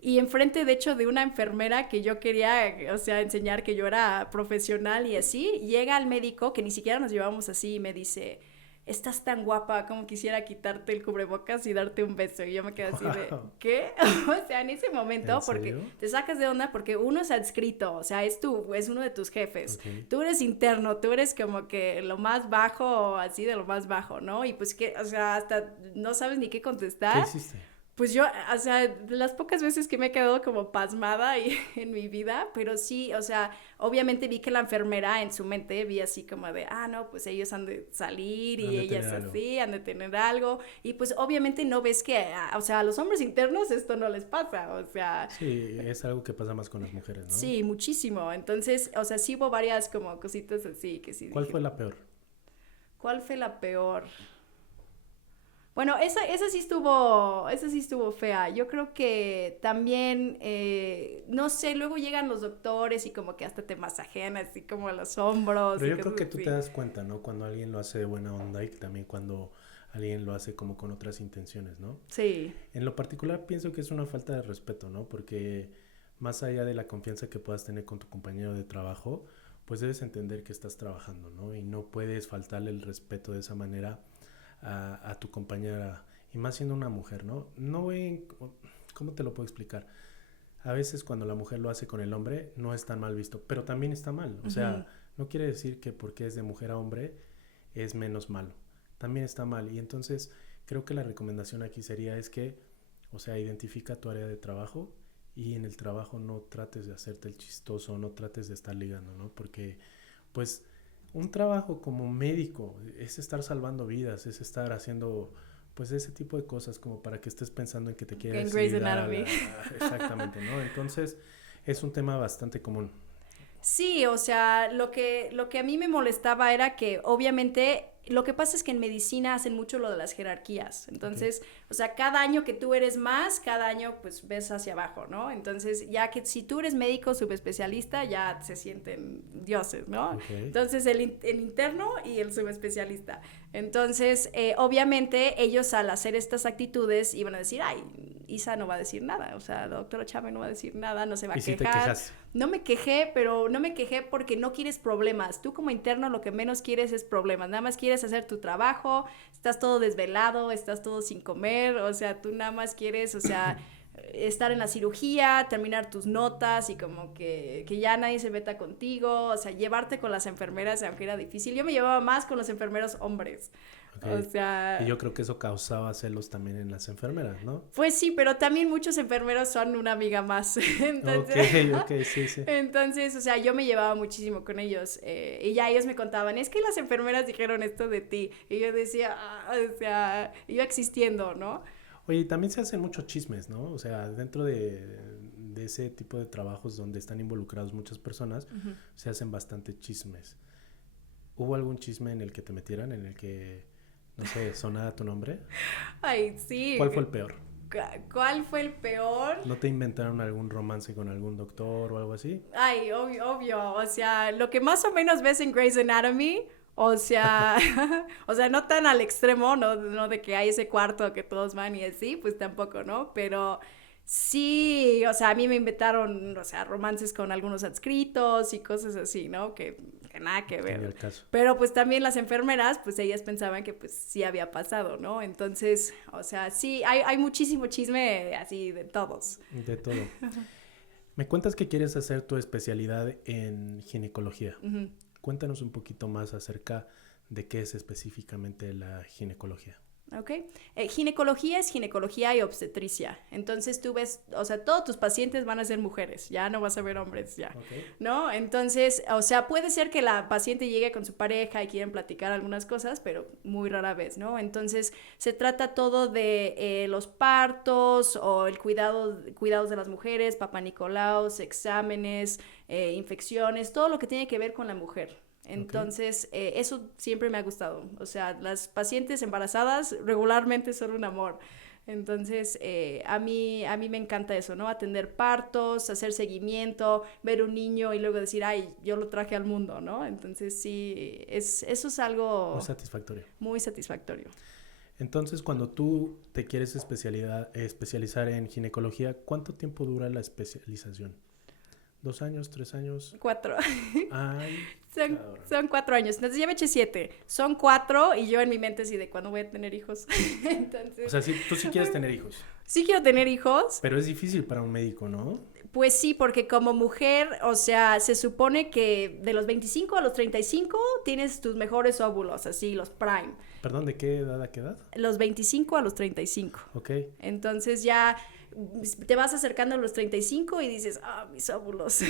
Y enfrente, de hecho, de una enfermera que yo quería, o sea, enseñar que yo era profesional y así, llega el médico, que ni siquiera nos llevamos así, y me dice, estás tan guapa como quisiera quitarte el cubrebocas y darte un beso. Y yo me quedé así de, Wow. ¿qué? O sea, en ese ¿En momento, porque serio? te sacas de onda, porque uno es adscrito, o sea, es uno de tus jefes. Ok. Tú eres interno, tú eres como que lo más bajo, así de lo más bajo, ¿no? Y pues que, o sea, hasta no sabes ni qué ¿Qué contestar. hiciste? Pues yo, o sea, las pocas veces que me he quedado como pasmada y, en mi vida, pero sí, o sea, obviamente vi que la enfermera en su mente vi así como de, no, pues ellos han de salir Han y de tener ellas algo. así, han de tener algo, y pues obviamente no ves que, o sea, a los hombres internos esto no les pasa, o sea, Sí, es algo que pasa más con las mujeres, ¿no? sí, muchísimo, entonces, o sea, sí hubo varias como cositas así que sí ¿Cuál dije, fue la peor? ¿cuál fue la peor? Bueno, esa sí estuvo fea. Yo creo que también, no sé, luego llegan los doctores y como que hasta te masajean así como los hombros Pero y yo creo cosas que tú te así. das cuenta, ¿no? Cuando alguien lo hace de buena onda y también cuando alguien lo hace como con otras intenciones, ¿no? Sí, En lo particular pienso que es una falta de respeto, ¿no? Porque más allá de la confianza que puedas tener con tu compañero de trabajo, pues debes entender que estás trabajando, ¿no? Y no puedes faltarle el respeto de esa manera a tu compañera, y más siendo una mujer, ¿no? No voy, ¿cómo te lo puedo explicar? a veces cuando la mujer lo hace con el hombre no es tan mal visto, pero también está mal. O sea, no quiere decir que porque es de mujer a hombre es menos malo. También está mal. Y entonces creo que la recomendación aquí sería es que, o sea, identifica tu área de trabajo y en el trabajo no trates de hacerte el chistoso, no trates de estar ligando, ¿no? Porque, pues, un trabajo como médico es estar salvando vidas, es estar haciendo, pues, ese tipo de cosas como para que estés pensando en que te En quieres Grey's ligar a Anatomy. exactamente, ¿no? Entonces, es un tema bastante común. Sí, o sea, lo que a mí me molestaba era que obviamente lo que pasa es que en medicina hacen mucho lo de las jerarquías. Okay. Entonces, o sea, cada año que tú eres más, cada año pues ves hacia abajo, ¿no? Entonces, ya que si tú eres médico subespecialista, ya se sienten dioses, ¿no? Okay. Entonces, el interno y el subespecialista. Entonces, obviamente, ellos al hacer estas actitudes iban a decir, ay, Isa no va a decir nada, o sea, la doctora Chávez no va a decir nada, no se va a ¿Y si te quejar. quejas? No me quejé, pero no me quejé porque no quieres problemas. Tú como interno lo que menos quieres es problemas. Nada más quieres hacer tu trabajo, estás todo desvelado, estás todo sin comer, o sea, tú nada más quieres, o sea, estar en la cirugía, terminar tus notas y como que ya nadie se meta contigo, o sea, llevarte con las enfermeras, aunque era difícil. Yo me llevaba más con los enfermeros hombres. O Okay. Y sea, yo creo que eso causaba celos también en las enfermeras, ¿no? pues sí, pero también muchos enfermeros son una amiga más. Ok, Entonces, ok, sí, sí. entonces, o sea, yo me llevaba muchísimo con ellos. Y ya ellos me contaban, es que las enfermeras dijeron esto de ti. Y yo decía, ah, o sea, iba existiendo, ¿no? Oye, y también se hacen muchos chismes, ¿no? O sea, dentro de ese tipo de trabajos donde están involucrados muchas personas, se hacen bastante chismes. ¿Hubo algún chisme en el que te metieran, en el que, no sé, sonara tu nombre? Ay, sí. ¿Cuál fue el peor? ¿Cuál fue el peor? ¿No te inventaron algún romance con algún doctor o algo así? Ay, obvio, obvio. O sea, lo que más o menos ves en Grey's Anatomy, o sea, o sea, no tan al extremo, no de que hay ese cuarto que todos van y así, pues tampoco, ¿no? Pero sí, o sea, a mí me inventaron, o sea, romances con algunos adscritos y cosas así, ¿no? Que nada que Que ni ver. al caso. Pero pues también las enfermeras, pues ellas pensaban que pues sí había pasado, ¿no? Entonces, o sea, sí, hay muchísimo chisme así de todos. De todo. Me cuentas que quieres hacer tu especialidad en ginecología. Ujú. Cuéntanos un poquito más acerca de qué es específicamente la ginecología. ¿Ok? Ginecología es ginecología y obstetricia. Entonces tú ves, o sea, todos tus pacientes van a ser mujeres, ya no vas a ver hombres, ya, Ok. ¿no? Entonces, o sea, puede ser que la paciente llegue con su pareja y quieran platicar algunas cosas, pero muy rara vez, ¿no? Entonces, se trata todo de los partos o el cuidados de las mujeres, papanicolao, exámenes, infecciones, todo lo que tiene que ver con la mujer. Ok. Entonces, eso siempre me ha gustado. O sea, las pacientes embarazadas regularmente son un amor. Entonces, a mí me encanta eso, ¿no? Atender partos, hacer seguimiento, ver un niño y luego decir, ay, yo lo traje al mundo, ¿no? Entonces, sí, eso es Muy algo satisfactorio. muy satisfactorio. Entonces, cuando tú te quieres especializar en ginecología, ¿cuánto tiempo dura la especialización? ¿2 años? ¿3 años? 4. Ay, Son, cabrón. son 4 años. Entonces ya me eché 7. Son 4 y yo en mi mente así de cuándo voy a tener hijos. O Entonces, sea, sí, tú sí quieres tener hijos, sí quiero tener hijos. pero es difícil para un médico, ¿no? Pues sí, porque como mujer, o sea, se supone que de los 25 a los 35 tienes tus mejores óvulos, así, los prime. Perdón, ¿de qué edad a qué edad? Los 25 a los 35. Ok. Entonces ya te vas acercando a los 35 y dices, ah, mis óvulos.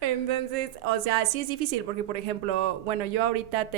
Entonces, o sea, sí es difícil porque, por ejemplo, bueno, yo ahorita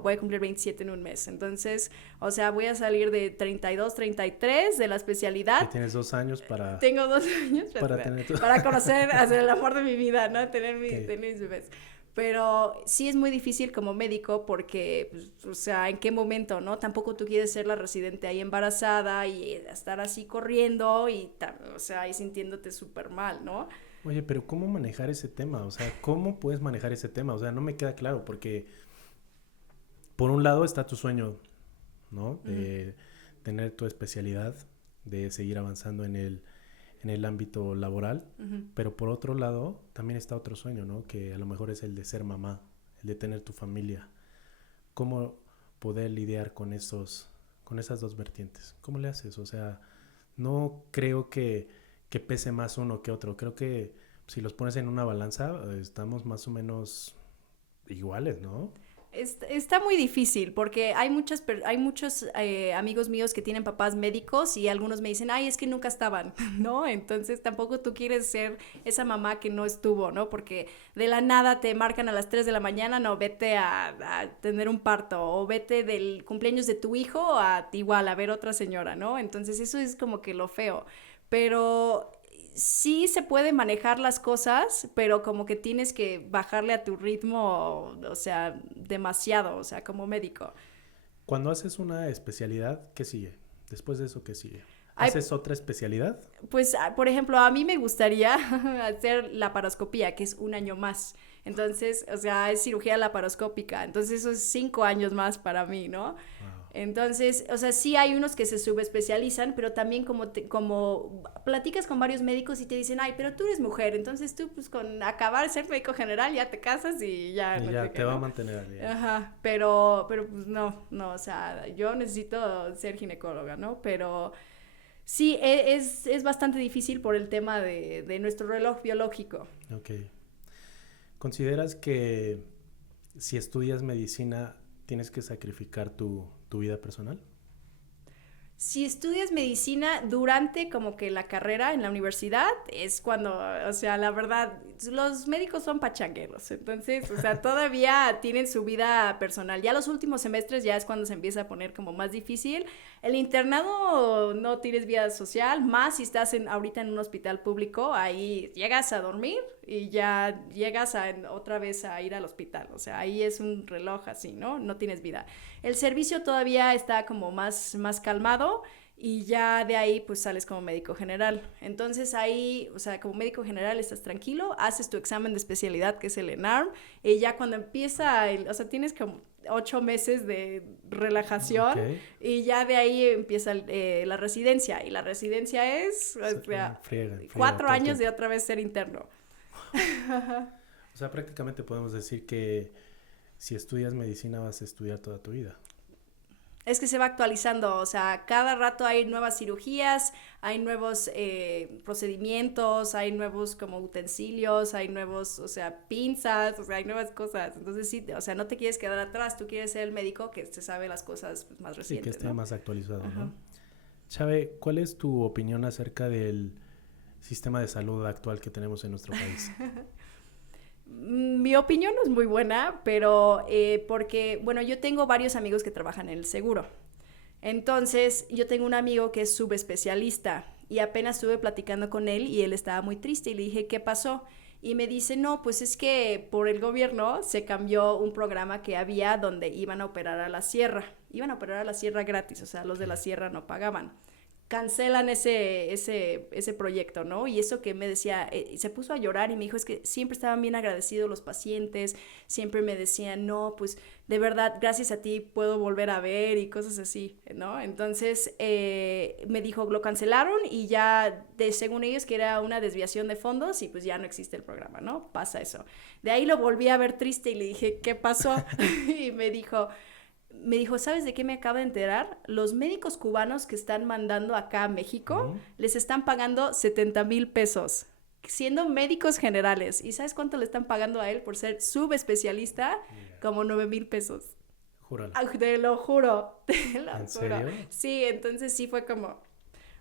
voy a cumplir 27 en un mes. Entonces, o sea, voy a salir de 32, 33 de la Y especialidad. tienes 2 años para, Tengo 2 años para tener tu... para conocer, hacer el amor de mi vida, ¿no? Tener Ok. mis bebés. Pero sí es muy difícil como médico porque, pues, o sea, ¿en qué momento, no? Tampoco tú quieres ser la residente ahí embarazada y estar así corriendo o sea, y sintiéndote súper mal, ¿no? Oye, pero ¿cómo manejar ese tema? O sea, ¿cómo puedes manejar ese tema? O sea, no me queda claro porque por un lado está tu sueño, ¿no? De tener tu especialidad, de seguir avanzando en el ámbito laboral, pero por otro lado también está otro sueño, ¿no? Que a lo mejor es el de ser mamá, el de tener tu familia. ¿Cómo poder lidiar con esas dos vertientes? ¿Cómo le haces? O sea, no creo que que pese más uno que otro. Creo que si los pones en una balanza, estamos más o menos iguales, ¿no? Está muy difícil porque hay muchos amigos míos que tienen papás médicos y algunos me dicen, ay, es que nunca estaban, ¿no? Entonces tampoco tú quieres ser esa mamá que no estuvo, ¿no? Porque de la nada te marcan a las 3 de la mañana, no, vete a tener un parto o vete del cumpleaños de tu hijo a igual a ver otra señora, ¿no? Entonces eso es como que lo feo. Pero sí se puede manejar las cosas, pero como que tienes que bajarle a tu ritmo, o sea, demasiado, o sea, como médico. Cuando haces una especialidad, ¿qué sigue? Después de eso, ¿qué sigue? Hay, ¿Haces otra especialidad? pues, por ejemplo, a mí me gustaría hacer laparoscopía, que es un año más. Entonces, o sea, es cirugía laparoscópica. Entonces, eso es 5 años más para mí, ¿no? Wow. Entonces, o sea, sí hay unos que se subespecializan, pero también como platicas con varios médicos y te dicen, ay, pero tú eres mujer, entonces tú pues con acabar ser médico general ya te casas y ya Y no ya sé te qué, va a ¿no? mantener al día. Ajá, pero pues no, o sea, yo necesito ser ginecóloga, ¿no? Pero sí, es bastante difícil por el tema de nuestro reloj biológico. Ok. ¿Consideras que si estudias medicina tienes que sacrificar tu vida personal? Si estudias medicina durante como que la carrera en la universidad, es cuando, o sea, la verdad, los médicos son pachangueros, entonces, o sea, todavía tienen su vida personal. Ya los últimos semestres ya es cuando se empieza a poner como más difícil. El internado no tienes vida social, más si estás ahorita en un hospital público, ahí llegas a dormir y ya llegas otra vez a ir al hospital, o sea, ahí es un reloj así, ¿no? No tienes vida. El servicio todavía está como más calmado y ya de ahí pues sales como médico general. Entonces ahí, o sea, como médico general estás tranquilo, haces tu examen de especialidad que es el ENARM y ya cuando empieza, o sea, tienes como 8 meses de relajación Ok. y ya de ahí empieza la residencia y la residencia es, o sea, Friega, friega 4 todo el años de tiempo. otra vez ser interno. O sea, prácticamente podemos decir que si estudias medicina vas a estudiar toda tu vida. Es que se va actualizando, o sea, cada rato hay nuevas cirugías, hay nuevos procedimientos, hay nuevos como utensilios, hay nuevos, o sea, pinzas, o sea, hay nuevas cosas. Entonces sí, o sea, no te quieres quedar atrás, tú quieres ser el médico que se sabe las cosas pues, más Sí, que recientes, esté ¿no? más actualizado, Ajá. ¿no? Chave, ¿cuál es tu opinión acerca del sistema de salud actual que tenemos en nuestro país? Mi opinión no es muy buena, pero porque, bueno, yo tengo varios amigos que trabajan en el seguro. Entonces, yo tengo un amigo que es subespecialista y apenas estuve platicando con él y él estaba muy triste y le dije, ¿qué pasó? Y me dice, no, pues es que por el gobierno se cambió un programa que había donde iban a operar a la sierra. Iban a operar a la sierra gratis, o sea, los de la Ok. sierra no pagaban. Cancelan ese proyecto, ¿no? Y eso que me decía, se puso a llorar y me dijo, es que siempre estaban bien agradecidos los pacientes, siempre me decían, no, pues de verdad, gracias a ti puedo volver a ver y cosas así, ¿no? Entonces me dijo, lo cancelaron y ya, según ellos, que era una desviación de fondos y pues ya no existe el programa, ¿no? Pasa eso. De ahí lo volví a ver triste y le dije, ¿qué pasó? Y me dijo, ¿sabes de qué me acabo de enterar? Los médicos cubanos que están mandando acá a México Ujú. les están pagando 70,000 pesos, siendo médicos generales. ¿Y sabes cuánto le están pagando a él por ser subespecialista? Yeah. Como 9,000 pesos. Júralo. Ay, te lo juro, te lo ¿En juro. serio? Sí, entonces sí fue como,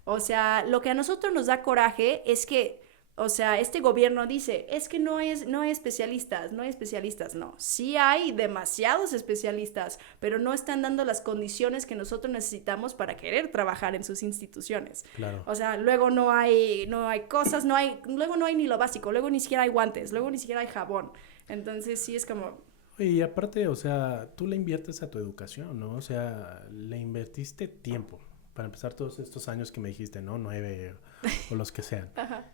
o sea, lo que a nosotros nos da coraje es que, o sea, este gobierno dice, es que no hay especialistas, no hay especialistas, no. Sí hay demasiados especialistas, pero no están dando las condiciones que nosotros necesitamos para querer trabajar en sus instituciones. Claro. O sea, luego no hay cosas, luego no hay ni lo básico, luego ni siquiera hay guantes, luego ni siquiera hay jabón. Entonces sí es como, Y aparte, o sea, tú le inviertes a tu educación, ¿no? O sea, le invertiste tiempo. Para empezar todos estos años que me dijiste, ¿no? 9 o los que sean. ajá,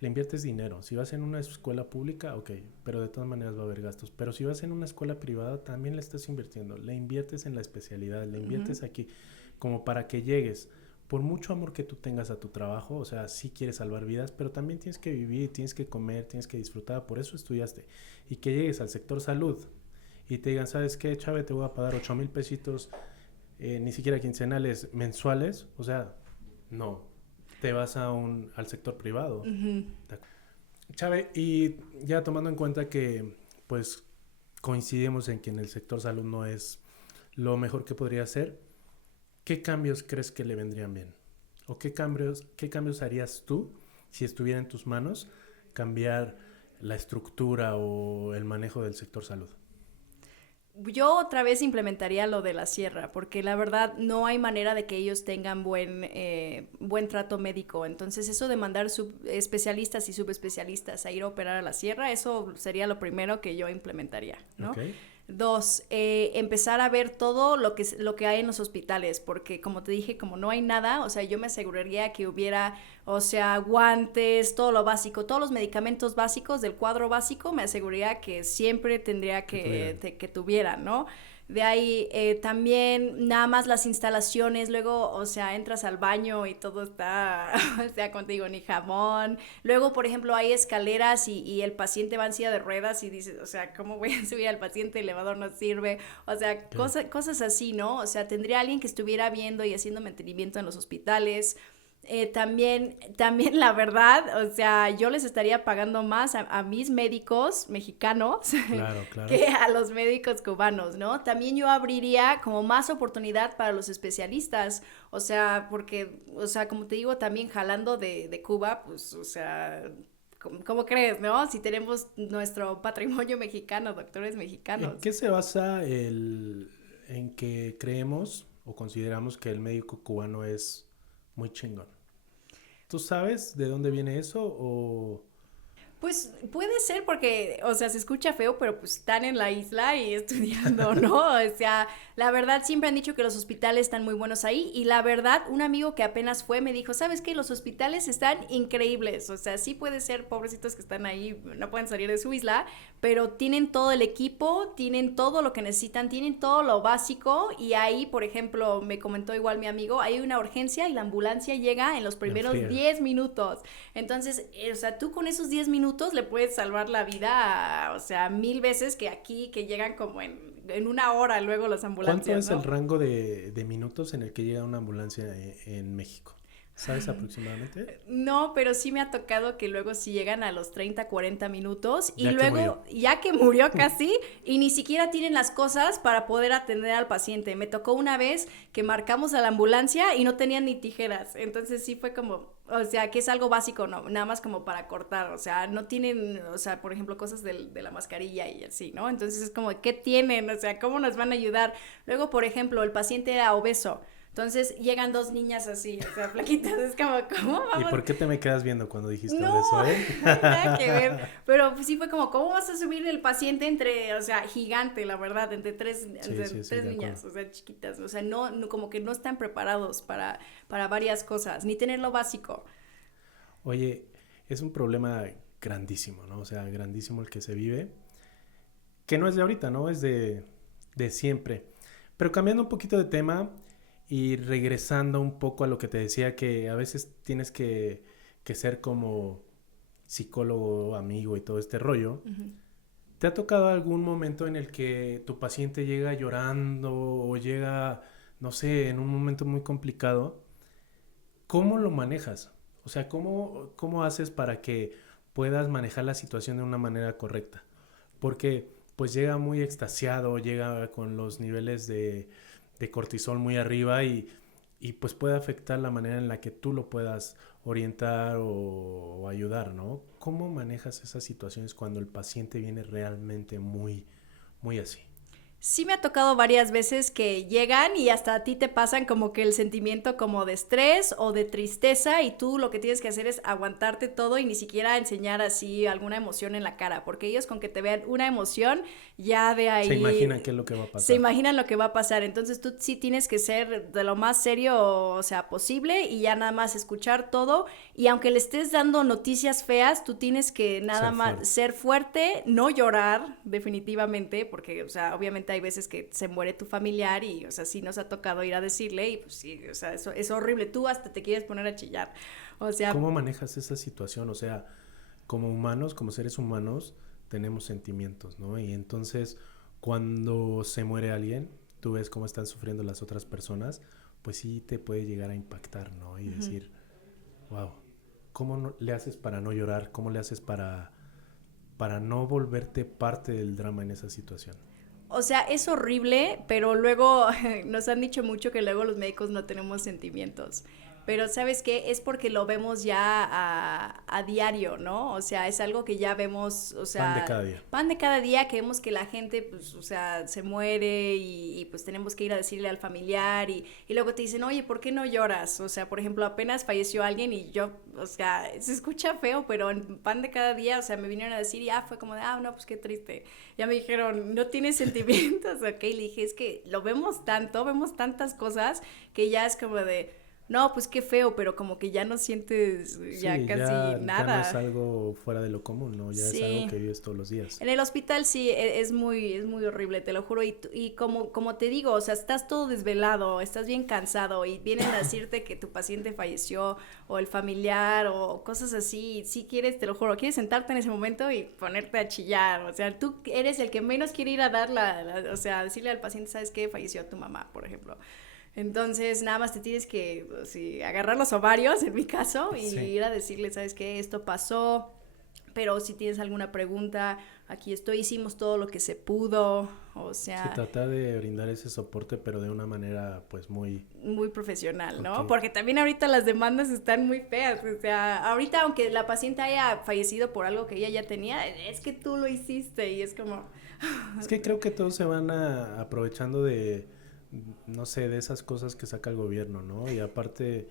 Le inviertes dinero. Si vas en una escuela pública, ok, pero de todas maneras va a haber gastos. Pero si vas en una escuela privada, también le estás invirtiendo. Le inviertes en la especialidad, le ujú, inviertes aquí, como para que llegues. Por mucho amor que tú tengas a tu trabajo, o sea, sí quieres salvar vidas, pero también tienes que vivir, tienes que comer, tienes que disfrutar. Por eso estudiaste. Y que llegues al sector salud y te digan, ¿sabes qué, Chave? Te voy a pagar 8,000 pesitos, ni siquiera quincenales, mensuales. O sea, no. te vas al sector privado. Uh-huh. Chave, y ya tomando en cuenta que pues coincidimos en que en el sector salud no es lo mejor que podría ser, ¿qué cambios crees que le vendrían bien? ¿O qué cambios harías tú si estuviera en tus manos cambiar la estructura o el manejo del sector salud? Yo otra vez implementaría lo de la sierra, porque la verdad no hay manera de que ellos tengan buen trato médico. Entonces eso de mandar especialistas y subespecialistas a ir a operar a la sierra, eso sería lo primero que yo implementaría, ¿no? Okay. 2, empezar a ver todo lo que hay en los hospitales, porque como te dije, como no hay nada, o sea, yo me aseguraría que hubiera, o sea, guantes, todo lo básico, todos los medicamentos básicos del cuadro básico, me aseguraría que siempre tendría que tuvieran, ¿no? De ahí también nada más las instalaciones, luego, o sea, entras al baño y todo está, o sea, contigo, ni jabón. Luego, por ejemplo, hay escaleras y el paciente va en silla de ruedas y dices, o sea, ¿cómo voy a subir al paciente? El elevador no sirve. O sea, cosas así, ¿no? O sea, tendría alguien que estuviera viendo y haciendo mantenimiento en los hospitales. También la verdad, o sea, yo les estaría pagando más a mis médicos mexicanos claro. que a los médicos cubanos, ¿no? También yo abriría como más oportunidad para los especialistas, o sea, porque, o sea, como te digo, también jalando de Cuba, pues, o sea, ¿cómo crees, no? Si tenemos nuestro patrimonio mexicano, doctores mexicanos. ¿En qué se basa en que creemos o consideramos que el médico cubano es muy chingón? ¿Tú sabes de dónde viene eso o...? Pues puede ser porque, o sea, se escucha feo, pero pues están en la isla y estudiando, ¿no? O sea, la verdad siempre han dicho que los hospitales están muy buenos ahí y la verdad, un amigo que apenas fue me dijo, ¿sabes qué? Los hospitales están increíbles, o sea, sí puede ser pobrecitos que están ahí, no pueden salir de su isla, pero tienen todo el equipo, tienen todo lo que necesitan, tienen todo lo básico y ahí, por ejemplo, me comentó igual mi amigo, hay una urgencia y la ambulancia llega en los primeros 10 minutos. Entonces, o sea, tú con esos 10 minutos le puedes salvar la vida, o sea, 1000 veces que aquí, que llegan como en una hora luego las ambulancias, ¿Cuánto es ¿no? el rango de minutos en el que llega una ambulancia en México? ¿Sabes aproximadamente? No, pero sí me ha tocado que luego sí llegan a los 30, 40 minutos y Ya luego, ya que murió casi, y ni siquiera tienen las cosas para poder atender al paciente. Me tocó una vez que marcamos a la ambulancia y no tenían ni tijeras, entonces sí fue como, o sea, que es algo básico, no, nada más como para cortar, o sea, no tienen, o sea, por ejemplo, cosas de la mascarilla y así, ¿no? Entonces es como, ¿qué tienen? O sea, ¿cómo nos van a ayudar? Luego, por ejemplo, el paciente era obeso. Entonces llegan dos niñas así, o sea, flaquitas, es como, ¿cómo vamos? ¿Y por qué te me quedas viendo cuando dijiste no, eso, nada que ver, pero pues sí fue como, ¿cómo vas a subir el paciente entre, o sea, gigante, la verdad, entre tres niñas, o sea, chiquitas, o sea, no, como que no están preparados para varias cosas, ni tener lo básico. Oye, es un problema grandísimo, ¿no? O sea, grandísimo el que se vive, que no es de ahorita, ¿no? Es de siempre. Pero cambiando un poquito de tema y regresando un poco a lo que te decía, que a veces tienes que ser como psicólogo, amigo y todo este rollo. Uh-huh. ¿Te ha tocado algún momento en el que tu paciente llega llorando o llega, no sé, en un momento muy complicado? ¿Cómo lo manejas? O sea, ¿cómo haces para que puedas manejar la situación de una manera correcta? Porque pues llega muy extasiado, llega con los niveles de cortisol muy arriba y pues puede afectar la manera en la que tú lo puedas orientar o ayudar, ¿no? ¿Cómo manejas esas situaciones cuando el paciente viene realmente muy, muy así? Sí me ha tocado varias veces que llegan y hasta a ti te pasan como que el sentimiento como de estrés o de tristeza y tú lo que tienes que hacer es aguantarte todo y ni siquiera enseñar así alguna emoción en la cara, porque ellos con que te vean una emoción ya de ahí... Se imaginan qué es lo que va a pasar. Se imaginan lo que va a pasar, entonces tú sí tienes que ser de lo más serio, o sea, posible y ya nada más escuchar todo y aunque le estés dando noticias feas, tú tienes que nada más ser fuerte, no llorar definitivamente, porque, o sea, obviamente hay veces que se muere tu familiar y, o sea, sí nos ha tocado ir a decirle y pues sí, o sea, eso es horrible, tú hasta te quieres poner a chillar, o sea... ¿Cómo manejas esa situación? O sea, como humanos, como seres humanos, tenemos sentimientos, ¿no? Y entonces, cuando se muere alguien, tú ves cómo están sufriendo las otras personas, pues sí te puede llegar a impactar, ¿no? Y decir, Wow. ¿Cómo le haces para no llorar? ¿Cómo le haces para no volverte parte del drama en esa situación? O sea, es horrible, pero luego nos han dicho mucho que luego los médicos no tenemos sentimientos. Pero ¿sabes qué? Es porque lo vemos ya a diario, ¿no? O sea, es algo que ya vemos, o Pan de sea, cada día. pan de cada día que vemos que la gente, pues, o sea, se muere pues tenemos que ir a decirle al familiar y luego te dicen, oye, ¿por qué no lloras? O sea, por ejemplo, apenas falleció alguien y yo, o sea, se escucha feo, pero en pan de cada día, o sea, me vinieron a decir y fue como de, no, pues qué triste. Ya me dijeron, no tienes sentimientos, ok, le dije, es que lo vemos tanto, vemos tantas cosas que ya es como de, no, pues qué feo, pero como que ya no sientes ya Sí, casi ya no es nada. algo fuera de lo común, ¿no? Ya es algo Sí. que vives todos los días. En el hospital sí, es muy horrible, te lo juro. Y como te digo, o sea, estás todo desvelado, estás bien cansado y vienen a decirte que tu paciente falleció o el familiar o cosas así. Y sí quieres, te lo juro, quieres sentarte en ese momento y ponerte a chillar. O sea, tú eres el que menos quiere ir a dar o sea, decirle al paciente, ¿sabes qué? Falleció tu mamá, por ejemplo. Entonces, nada más te tienes que sí, agarrar los ovarios, en mi caso, y Sí. ir a decirle, ¿sabes qué? Esto pasó, pero si tienes alguna pregunta, aquí estoy, hicimos todo lo que se pudo, o Sí, sea, tratar de brindar ese soporte, pero de una manera, pues, muy... muy profesional, Ok. ¿no? Porque también ahorita las demandas están muy feas, o sea, ahorita aunque la paciente haya fallecido por algo que ella ya tenía, es que tú lo hiciste y es como... Es que creo que todos se van aprovechando de, no sé, de esas cosas que saca el gobierno, ¿no? Y aparte,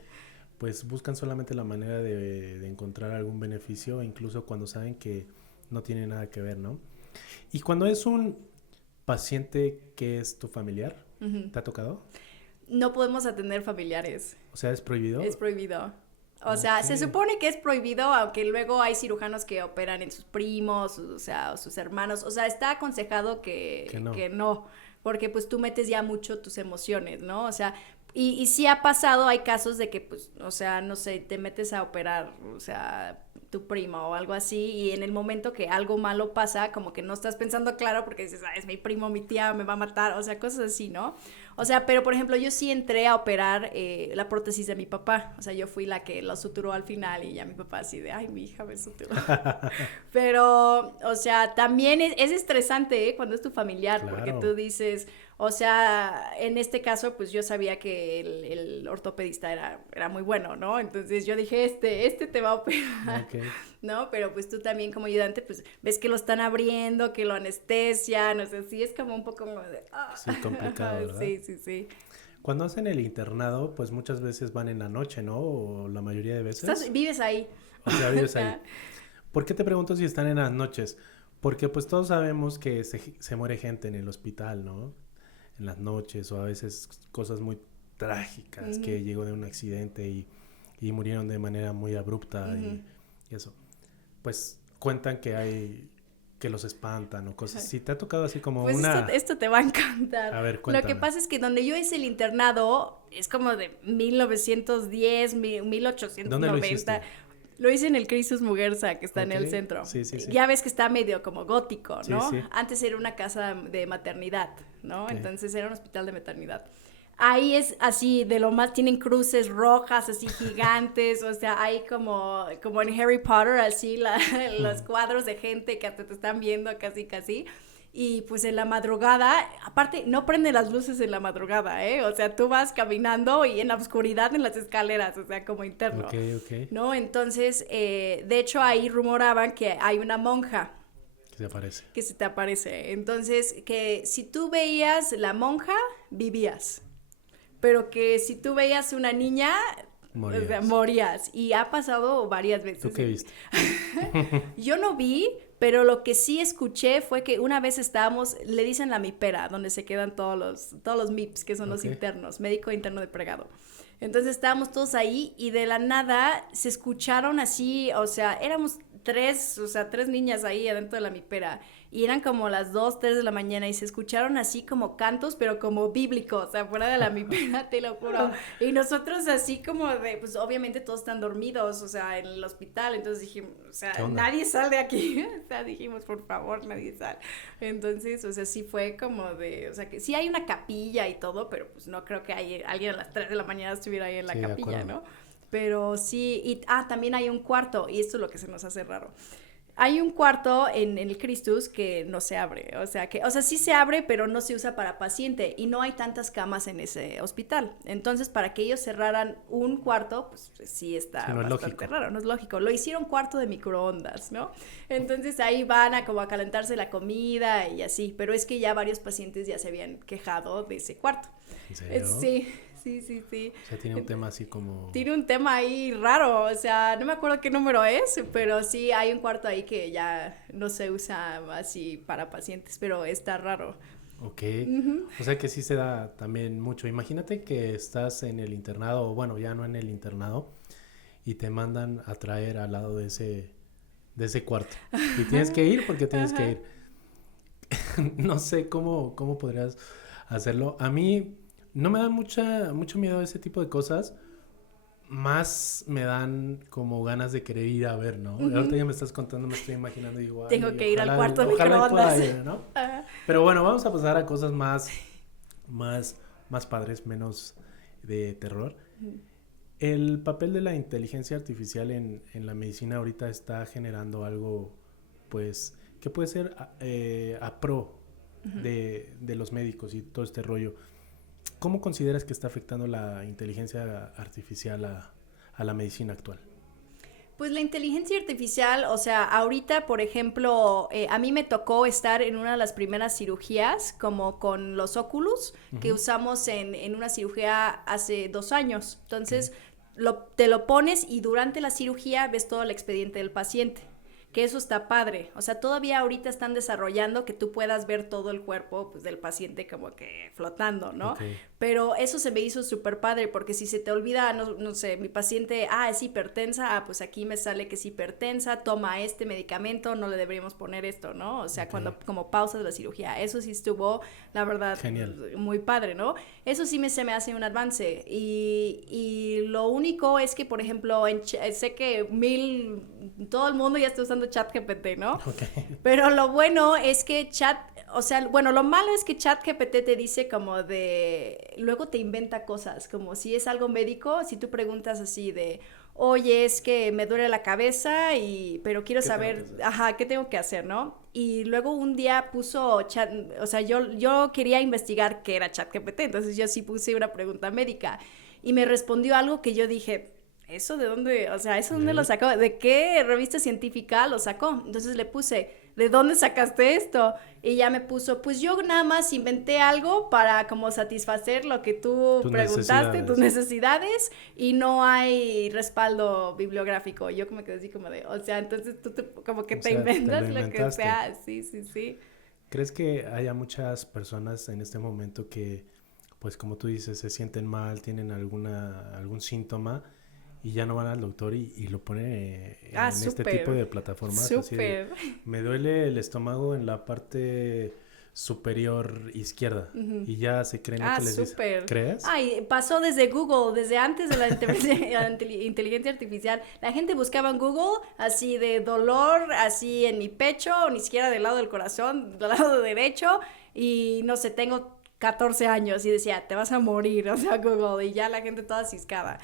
pues buscan solamente la manera de encontrar algún beneficio, incluso cuando saben que no tiene nada que ver, ¿no? Y cuando es un paciente que es tu familiar, ¿te ha tocado? No podemos atender familiares. O sea, ¿es prohibido? Es prohibido. O Ok. sea, se supone que es prohibido, aunque luego hay cirujanos que operan en sus primos, o sea, o sus hermanos. O sea, está aconsejado Que no. que no, porque pues tú metes ya mucho tus emociones, ¿no? O sea, y sí ha pasado, hay casos de que, pues, o sea, no sé, te metes a operar, o sea, tu primo o algo así, y en el momento que algo malo pasa, como que no estás pensando claro porque dices, es mi primo, mi tía, me va a matar, o sea, cosas así, ¿no? O sea, pero por ejemplo, yo sí entré a operar la prótesis de mi papá. O sea, yo fui la que lo suturó al final y ya mi papá así de, ay, mi hija me suturó. Pero, o sea, también es estresante, ¿eh? Cuando es tu familiar, porque tú Claro. dices, o sea, en este caso, pues yo sabía que el ortopedista era muy bueno, ¿no? Entonces yo dije, este te va a operar. Ok. ¿No? Pero pues tú también como ayudante, pues ves que lo están abriendo, que lo anestesian, o sea, sí es como un poco como de... Sí, complicado, ¿verdad? Sí, sí, sí. Cuando hacen el internado, pues muchas veces van en la noche, ¿no? O la mayoría de veces. Vives ahí. O sea, O vives ahí. sea, ¿Por qué te pregunto si están en las noches? Porque pues todos sabemos que se muere gente en el hospital, ¿no? En las noches o a veces cosas muy trágicas ujú, que llegó de un accidente y murieron de manera muy abrupta ujú. y eso. Pues cuentan que hay que los espantan o cosas. Si te ha tocado así como Pues una... esto te va a encantar. A ver, Lo que cuéntame. pasa es que donde yo hice el internado es como de 1910, ¿Dónde lo 1890. hiciste? Lo hice en el Christus Muguerza, que está en Ok, el centro. sí, sí, sí. Ya ves que está medio como gótico, Sí, ¿no? sí. Antes era una casa de maternidad, ¿no? Ok. Entonces era un hospital de maternidad. Ahí es así, de lo más, tienen cruces rojas, así gigantes, o sea, hay como en Harry Potter, así, los cuadros de gente que hasta te están viendo casi, casi. Y pues en la madrugada, aparte, no prende las luces en la madrugada, ¿eh? O sea, tú vas caminando y en la oscuridad en las escaleras, o sea, como interno, Ok, ok. ¿no? Entonces, de hecho, ahí rumoraban que hay una monja ¿Qué te parece? que se te aparece. Entonces, que si tú veías la monja, vivías. Pero que si tú veías una niña, o sea, Morías. morías. Y ha pasado varias ¿Tú veces. qué viste? Yo no vi, pero lo que sí escuché fue que una vez estábamos, le dicen la MIPERA, donde se quedan todos los MIPS, que son los Ok. internos, médico interno de pregado. Entonces estábamos todos ahí y de la nada se escucharon así, o sea, éramos tres niñas ahí adentro de la MIPERA y eran como las 2, 3 de la mañana y se escucharon así como cantos, pero como bíblicos, o sea, fuera de la MIPERA, te lo juro. Y nosotros así como de, pues obviamente todos están dormidos, o sea, en el hospital, entonces dijimos, o sea, ¿Qué onda? nadie sale de aquí, o sea, dijimos, por favor, nadie sale. Entonces, o sea, sí fue como de, o sea, que sí hay una capilla y todo, pero pues no creo que alguien a las 3 de la mañana estuviera ahí en la Sí, de capilla, acuerdo. ¿no? Pero sí, también hay un cuarto, y esto es lo que se nos hace raro. Hay un cuarto en el Christus que no se abre, o sea, sí se abre, pero no se usa para paciente y no hay tantas camas en ese hospital. Entonces, para que ellos cerraran un cuarto, pues sí está no bastante raro, no es lógico. Lo hicieron cuarto de microondas, ¿no? Entonces ahí van a como a calentarse la comida y así, pero es que ya varios pacientes ya se habían quejado de ese cuarto. ¿En serio? Sí. O sea, tiene un tema así como... Tiene un tema ahí raro, o sea, no me acuerdo qué número es, pero sí hay un cuarto ahí que ya no se usa así para pacientes, pero está raro. Ok, o sea que sí se da también mucho. Imagínate que estás en el internado, o bueno, ya no en el internado, y te mandan a traer al lado de ese cuarto. Y tienes que ir porque tienes que ir. No sé cómo podrías hacerlo. A mí no me da mucho miedo ese tipo de cosas. Más me dan como ganas de querer ir a ver, ¿no? Ahorita ya me estás contando, me estoy imaginando igual. Tengo que ir al cuarto de microondas. microondas. Ir, ¿no? Pero bueno, vamos a pasar a cosas más padres, menos de terror. El papel de la inteligencia artificial en la medicina ahorita está generando algo, pues, que puede ser a pro de los médicos y todo este rollo. ¿Cómo consideras que está afectando la inteligencia artificial a la medicina actual? Pues la inteligencia artificial, o sea, ahorita, por ejemplo, a mí me tocó estar en una de las primeras cirugías, como con los Oculus, que usamos en una cirugía hace 2 años. Entonces, te lo pones y durante la cirugía ves todo el expediente del paciente. Que eso está padre, o sea, todavía ahorita están desarrollando que tú puedas ver todo el cuerpo pues, del paciente como que flotando, ¿no? Okay. Pero eso se me hizo súper padre, porque si se te olvida, no sé, mi paciente, es hipertensa, pues aquí me sale que es hipertensa, toma este medicamento, no le deberíamos poner esto, ¿no? O sea, cuando como pausa de la cirugía, eso sí estuvo, la verdad, genial, muy padre, ¿no? Eso sí se me hace un avance, y lo único es que, por ejemplo, sé que todo el mundo ya está usando ChatGPT, ¿no? Okay. Pero lo bueno es que lo malo es que ChatGPT te dice luego te inventa cosas, como si es algo médico, si tú preguntas así de, oye, es que me duele la cabeza, pero quiero saber, ¿qué tengo que hacer, no? Y luego un día puso yo quería investigar qué era ChatGPT, entonces yo sí puse una pregunta médica, y me respondió algo que yo dije, ¿eso de dónde? O sea, ¿eso dónde lo sacó? ¿De qué revista científica lo sacó? Entonces le puse, ¿de dónde sacaste esto? Y ya me puso, pues yo nada más inventé algo para como satisfacer lo que tú preguntaste, tus necesidades, y no hay respaldo bibliográfico. Yo como que así como de, o sea, entonces tú como que te inventas lo que sea. Sí. ¿Crees que haya muchas personas en este momento que, pues como tú dices, se sienten mal, tienen algún síntoma y ya no van al doctor y lo ponen en este tipo de plataformas? Súper. Me duele el estómago en la parte superior izquierda y ya se creen que les dice. ¿Crees? Pasó desde Google, desde antes de la inteligencia artificial. La gente buscaba en Google así de dolor, así en mi pecho, o ni siquiera del lado del corazón, del lado derecho, y no sé, tengo 14 años y decía, te vas a morir, o sea, Google, y ya la gente toda ciscada.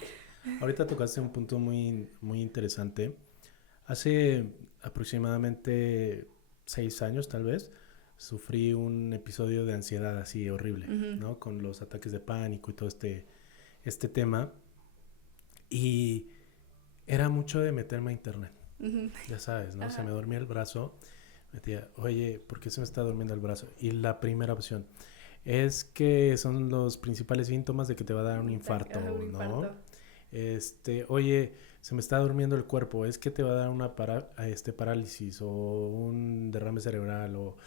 Ahorita tocaste un punto muy, muy interesante. Hace aproximadamente 6 años, tal vez, sufrí un episodio de ansiedad así horrible, ¿no? Con los ataques de pánico y todo este tema. Y era mucho de meterme a internet. Ya sabes, ¿no? Se me dormía el brazo. Me decía, oye, ¿por qué se me está durmiendo el brazo? Y la primera opción es que son los principales síntomas de que te va a dar un infarto, ¿no? Oye, se me está durmiendo el cuerpo, es que te va a dar una parálisis o un derrame cerebral o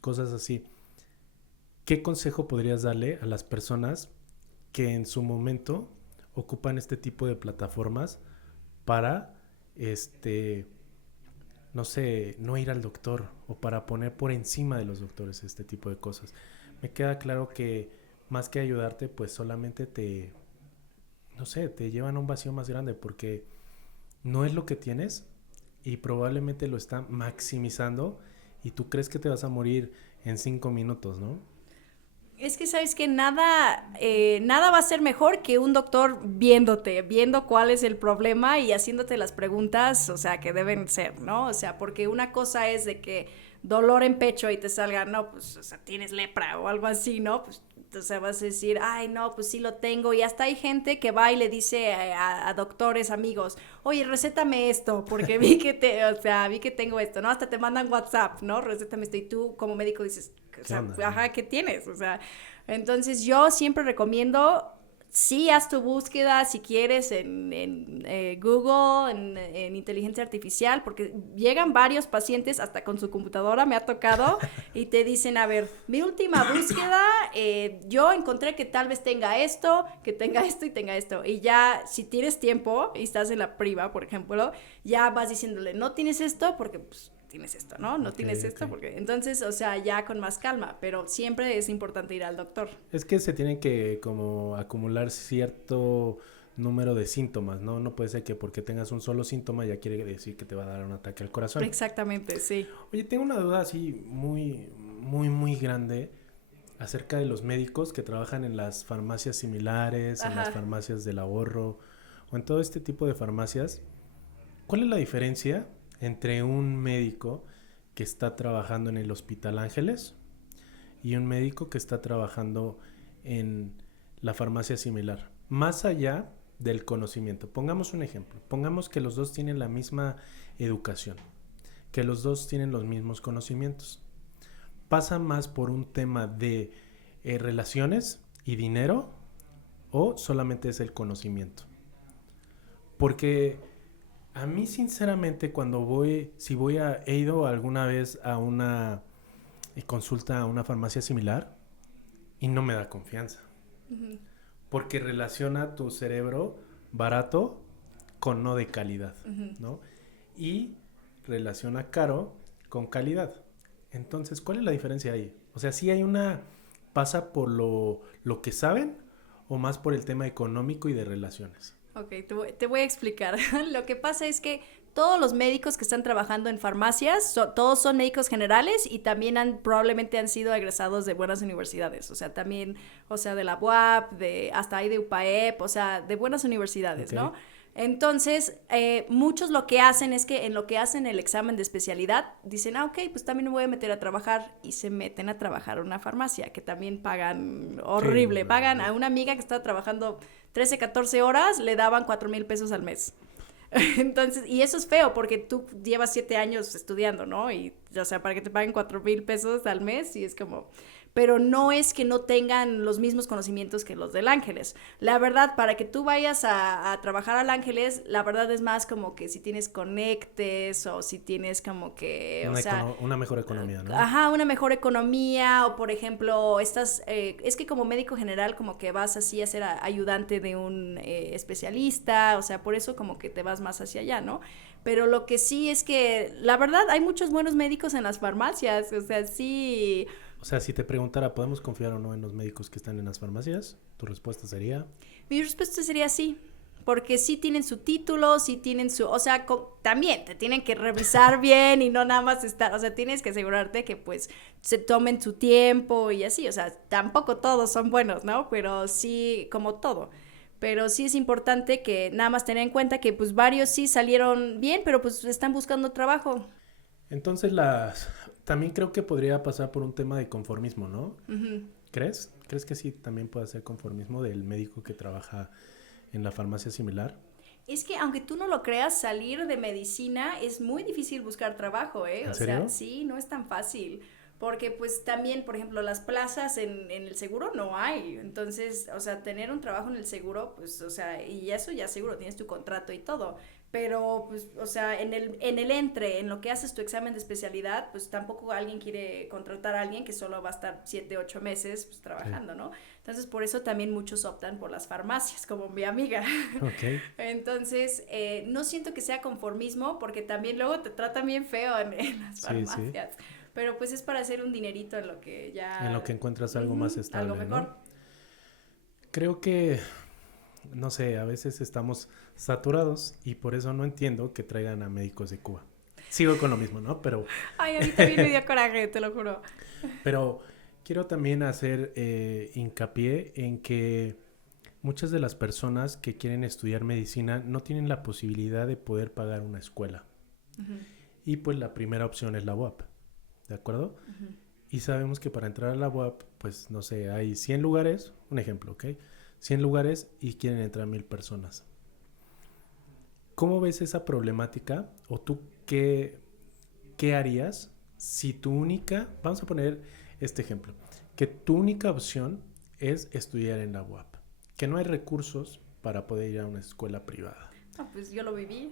cosas así. ¿Qué consejo podrías darle a las personas que en su momento ocupan este tipo de plataformas para, no sé, no ir al doctor o para poner por encima de los doctores este tipo de cosas? Me queda claro que más que ayudarte, pues solamente te llevan a un vacío más grande porque no es lo que tienes y probablemente lo está maximizando y tú crees que te vas a morir en 5 minutos, ¿no? Es que sabes que nada va a ser mejor que un doctor viendo cuál es el problema y haciéndote las preguntas, o sea, que deben ser, ¿no? O sea, porque una cosa es de que dolor en pecho y te salga, no, pues, o sea, tienes lepra o algo así, ¿no? Pues, o sea, vas a decir, ay, no, pues sí lo tengo. Y hasta hay gente que va y le dice a doctores, amigos, oye, recétame esto, porque vi que tengo esto, ¿no? Hasta te mandan WhatsApp, ¿no? Recétame esto. Y tú, como médico, dices, o sea, ajá, ¿qué tienes? O sea, entonces yo siempre recomiendo, sí, haz tu búsqueda si quieres en Google, en inteligencia artificial, porque llegan varios pacientes hasta con su computadora, me ha tocado, y te dicen, a ver, mi última búsqueda, yo encontré que tal vez tenga esto y tenga esto. Y ya, si tienes tiempo y estás en la priva, por ejemplo, ya vas diciéndole, no tienes esto porque pues tienes esto, ¿no? No tienes esto porque... Entonces, o sea, ya con más calma, pero siempre es importante ir al doctor. Es que se tienen que como acumular cierto número de síntomas, ¿no? No puede ser que porque tengas un solo síntoma ya quiere decir que te va a dar un ataque al corazón. Exactamente, sí. Oye, tengo una duda así muy grande acerca de los médicos que trabajan en las farmacias similares, en las farmacias del ahorro o en todo este tipo de farmacias. ¿Cuál es la diferencia entre un médico que está trabajando en el Hospital Ángeles y un médico que está trabajando en la farmacia similar? Más allá del conocimiento. Pongamos un ejemplo. Pongamos que los dos tienen la misma educación, que los dos tienen los mismos conocimientos. ¿Pasa más por un tema de relaciones y dinero o solamente es el conocimiento? Porque a mí sinceramente he ido alguna vez a una consulta a una farmacia similar y no me da confianza. Uh-huh. Porque relaciona tu cerebro barato con no de calidad, uh-huh, ¿no? Y relaciona caro con calidad. Entonces, ¿cuál es la diferencia ahí? O sea, ¿sí hay pasa por lo que saben o más por el tema económico y de relaciones? Ok, te voy a explicar. Lo que pasa es que todos los médicos que están trabajando en farmacias, todos son médicos generales y también probablemente han sido egresados de buenas universidades. O sea, también, o sea, de la UAP, hasta ahí de UPAEP, o sea, de buenas universidades, okay, ¿no? Entonces, muchos lo que hacen es que en lo que hacen el examen de especialidad, dicen, ok, pues también me voy a meter a trabajar, y se meten a trabajar a una farmacia, que también pagan horrible. Sí, pagan a una amiga que estaba trabajando 13, 14 horas, le daban 4,000 pesos al mes. Entonces, y eso es feo porque tú llevas 7 años estudiando, ¿no? Y, o sea, para que te paguen 4,000 pesos al mes, y es como... Pero no es que no tengan los mismos conocimientos que los del Ángeles. La verdad, para que tú vayas a trabajar al Ángeles, la verdad es más como que si tienes conectes o si tienes como que... una mejor economía, ¿no? Ajá, una mejor economía, o por ejemplo, es que como médico general como que vas así a ser ayudante de un especialista, o sea, por eso como que te vas más hacia allá, ¿no? Pero lo que sí es que, la verdad, hay muchos buenos médicos en las farmacias, o sea, sí... O sea, si te preguntara, ¿podemos confiar o no en los médicos que están en las farmacias? ¿Tu respuesta sería? Mi respuesta sería sí, porque sí tienen su título, sí tienen su... O sea, también te tienen que revisar bien y no nada más estar... O sea, tienes que asegurarte que pues se tomen su tiempo y así. O sea, tampoco todos son buenos, ¿no? Pero sí, como todo. Pero sí es importante que nada más tener en cuenta que pues varios sí salieron bien, pero pues están buscando trabajo. Entonces también creo que podría pasar por un tema de conformismo, ¿no? Uh-huh. ¿Crees? ¿Crees que sí también puede ser conformismo del médico que trabaja en la farmacia similar? Es que aunque tú no lo creas, salir de medicina es muy difícil buscar trabajo, ¿eh? ¿En serio? O sea, sí, no es tan fácil. Porque pues también, por ejemplo, las plazas en el seguro no hay. Entonces, o sea, tener un trabajo en el seguro, pues, o sea, y eso ya seguro, tienes tu contrato y todo. Pero, pues, o sea, en lo que haces tu examen de especialidad, pues tampoco alguien quiere contratar a alguien que solo va a estar 7, 8 meses pues, trabajando, sí, ¿no? Entonces, por eso también muchos optan por las farmacias, como mi amiga. Okay. Entonces, no siento que sea conformismo, porque también luego te tratan bien feo en las farmacias. Sí. Pero pues es para hacer un dinerito en lo que ya... En lo que encuentras algo más estable, algo mejor. ¿no? Creo que... No sé, a veces estamos saturados y por eso no entiendo que traigan a médicos de Cuba. Sigo con lo mismo, ¿no? Pero... Ay, a mí también me dio coraje, te lo juro. Pero Quiero también hacer hincapié en que muchas de las personas que quieren estudiar medicina no tienen la posibilidad de poder pagar una escuela. Uh-huh. Y pues la primera opción es la UAP, ¿de acuerdo? Uh-huh. Y sabemos que para entrar a la UAP, pues no sé, hay 100 lugares, un ejemplo, ¿ok? 100 lugares y quieren entrar 1000 personas. ¿Cómo ves esa problemática? ¿O tú qué harías si tu única, vamos a poner este ejemplo, que tu única opción es estudiar en la UAP, que no hay recursos para poder ir a una escuela privada? Ah, pues yo lo viví.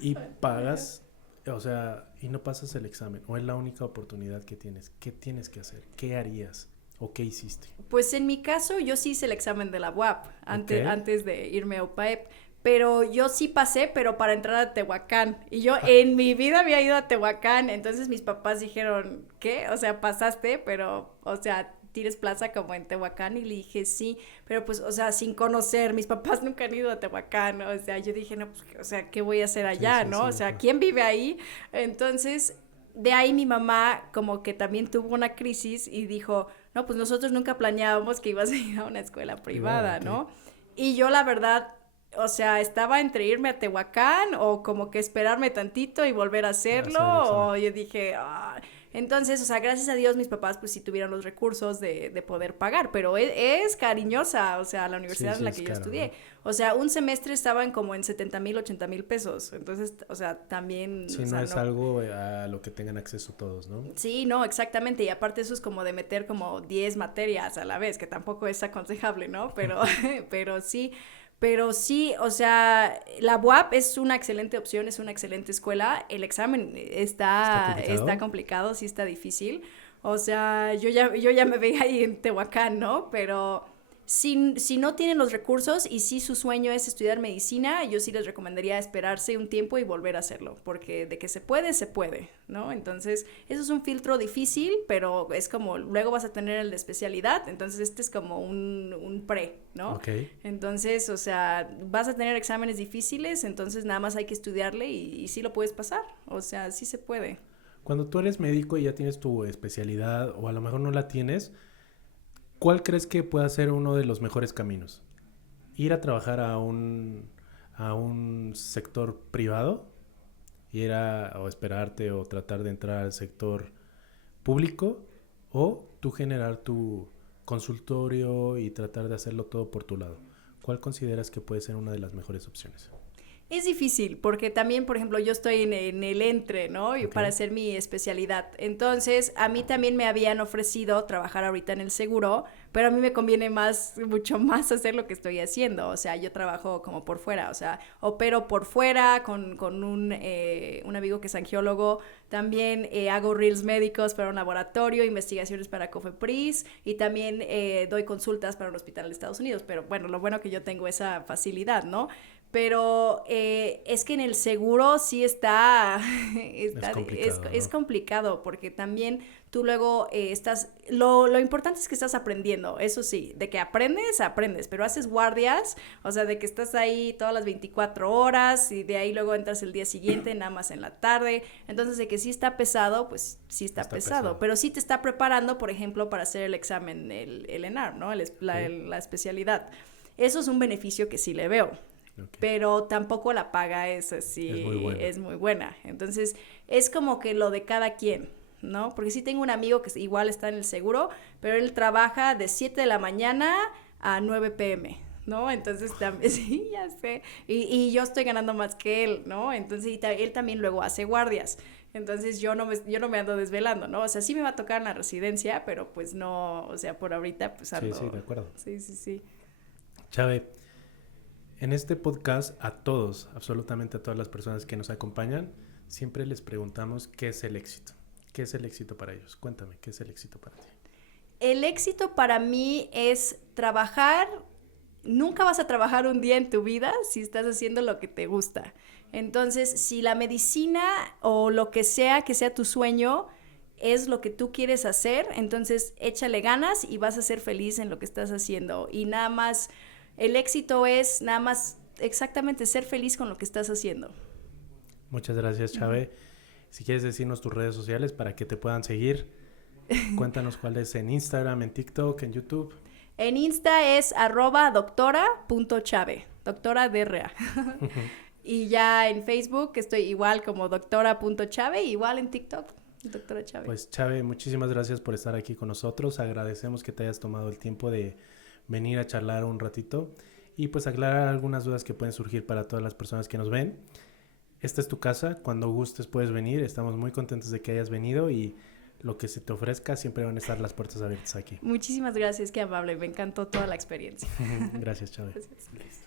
Y pagas, o sea, y no pasas el examen, o es la única oportunidad que tienes. ¿Qué tienes que hacer? ¿Qué harías? ¿O qué hiciste? Pues en mi caso, yo sí hice el examen de la UAP Ok. antes de irme a UPAEP, pero yo sí pasé, pero para entrar a Tehuacán. Y yo en mi vida había ido a Tehuacán, entonces mis papás dijeron, ¿qué? O sea, pasaste, pero, o sea, tienes plaza como en Tehuacán. Y le dije, sí, pero pues, o sea, sin conocer, mis papás nunca han ido a Tehuacán, ¿no? O sea, yo dije, no, pues, o sea, ¿qué voy a hacer Sí, allá, sí, no? sí, O sea, pues. ¿quién vive ahí? Entonces, de ahí mi mamá como que también tuvo una crisis y dijo, no, pues nosotros nunca planeábamos que ibas a ir a una escuela Privada, privada, ok. ¿no? Y yo la verdad, o sea, estaba entre irme a Tehuacán o como que esperarme tantito y volver a hacerlo, Hacer el examen. o yo dije, ah. Entonces, o sea, gracias a Dios mis papás pues sí tuvieron los recursos de poder pagar, pero es cariñosa, o sea, la Sí, universidad en sí, la es que yo caro, ¿no? estudié. O sea, un semestre estaban como en 70,000, 80,000 pesos. Entonces, o sea, también, Sí, o no sea, es no. algo a lo que tengan acceso todos, ¿no? Sí, no, exactamente. Y aparte eso es como de meter como 10 materias a la vez, que tampoco es aconsejable, ¿no? Pero, pero sí, pero sí, o sea, la UAP es una excelente opción, es una excelente escuela. El examen ¿Está está complicado? complicado, sí está difícil. O sea, yo ya me veía ahí en Tehuacán, ¿no? Pero si no tienen los recursos y si su sueño es estudiar medicina, yo sí les recomendaría esperarse un tiempo y volver a hacerlo, porque de que se puede, ¿no? Entonces, eso es un filtro difícil, pero es como, luego vas a tener el de especialidad, entonces este es como un pre, ¿no? Ok. Entonces, o sea, vas a tener exámenes difíciles, entonces nada más hay que estudiarle y sí lo puedes pasar, o sea, sí se puede. Cuando tú eres médico y ya tienes tu especialidad, o a lo mejor no la tienes, ¿cuál crees que pueda ser uno de los mejores caminos? ¿Ir a trabajar a un sector privado? O esperarte o tratar de entrar al sector público, o tú generar tu consultorio y tratar de hacerlo todo por tu lado? ¿Cuál consideras que puede ser una de las mejores opciones? Es difícil porque también, por ejemplo, yo estoy en el entre, ¿no? Y Ok. para hacer mi especialidad. Entonces, a mí también me habían ofrecido trabajar ahorita en el seguro, pero a mí me conviene mucho más hacer lo que estoy haciendo. O sea, yo trabajo como por fuera, o sea, opero por fuera con un amigo que es angiólogo. También hago reels médicos para un laboratorio, investigaciones para Cofepris y también doy consultas para un hospital de Estados Unidos. Pero bueno, lo bueno que yo tengo esa facilidad, ¿no? Pero es que en el seguro sí Es complicado, es ¿no? complicado porque también tú luego lo importante es que estás aprendiendo, eso sí, de que aprendes, pero haces guardias, o sea, de que estás ahí todas las 24 horas y de ahí luego entras el día siguiente, nada más en la tarde, entonces de que sí está pesado, pues sí está Está pesado, pesado. pero sí te está preparando, por ejemplo, para hacer el examen, el ENAR, ¿no? Ok. La especialidad. Eso es un beneficio que sí le veo, Ok. pero tampoco la paga es Es muy así, buena. es muy buena. Entonces, es como que lo de cada quien, ¿no? Porque sí tengo un amigo que igual está en el seguro, pero él trabaja de 7 de la mañana a 9 p.m., ¿no? Entonces, también, sí, ya sé. Y yo estoy ganando más que él, ¿no? Entonces, él también luego hace guardias. Entonces, yo no me ando desvelando, ¿no? O sea, sí me va a tocar en la residencia, pero pues no, o sea, por ahorita pues Sí, sí, de ando, acuerdo. sí, sí, sí. Chave, en este podcast a todos, absolutamente a todas las personas que nos acompañan, siempre les preguntamos qué es el éxito. ¿Qué es el éxito para ellos? Cuéntame, ¿qué es el éxito para ti? El éxito para mí es trabajar. Nunca vas a trabajar un día en tu vida si estás haciendo lo que te gusta. Entonces, si la medicina o lo que sea tu sueño, es lo que tú quieres hacer, entonces échale ganas y vas a ser feliz en lo que estás haciendo. Y nada más, el éxito es nada más exactamente ser feliz con lo que estás haciendo. Muchas gracias, Uh-huh. Chave. Si quieres decirnos tus redes sociales para que te puedan seguir. Cuéntanos cuál es en Instagram, en TikTok, en YouTube. En Insta es @doctora.chave, doctora DRA. Y ya en Facebook estoy igual como doctora.chave, igual en TikTok, doctora Chave. Pues Chave, muchísimas gracias por estar aquí con nosotros. Agradecemos que te hayas tomado el tiempo de venir a charlar un ratito y pues aclarar algunas dudas que pueden surgir para todas las personas que nos ven. Esta es tu casa, cuando gustes puedes venir. Estamos muy contentos de que hayas venido y lo que se te ofrezca, siempre van a estar las puertas abiertas aquí. Muchísimas gracias, qué amable, me encantó toda la experiencia. Gracias, Chave. Gracias.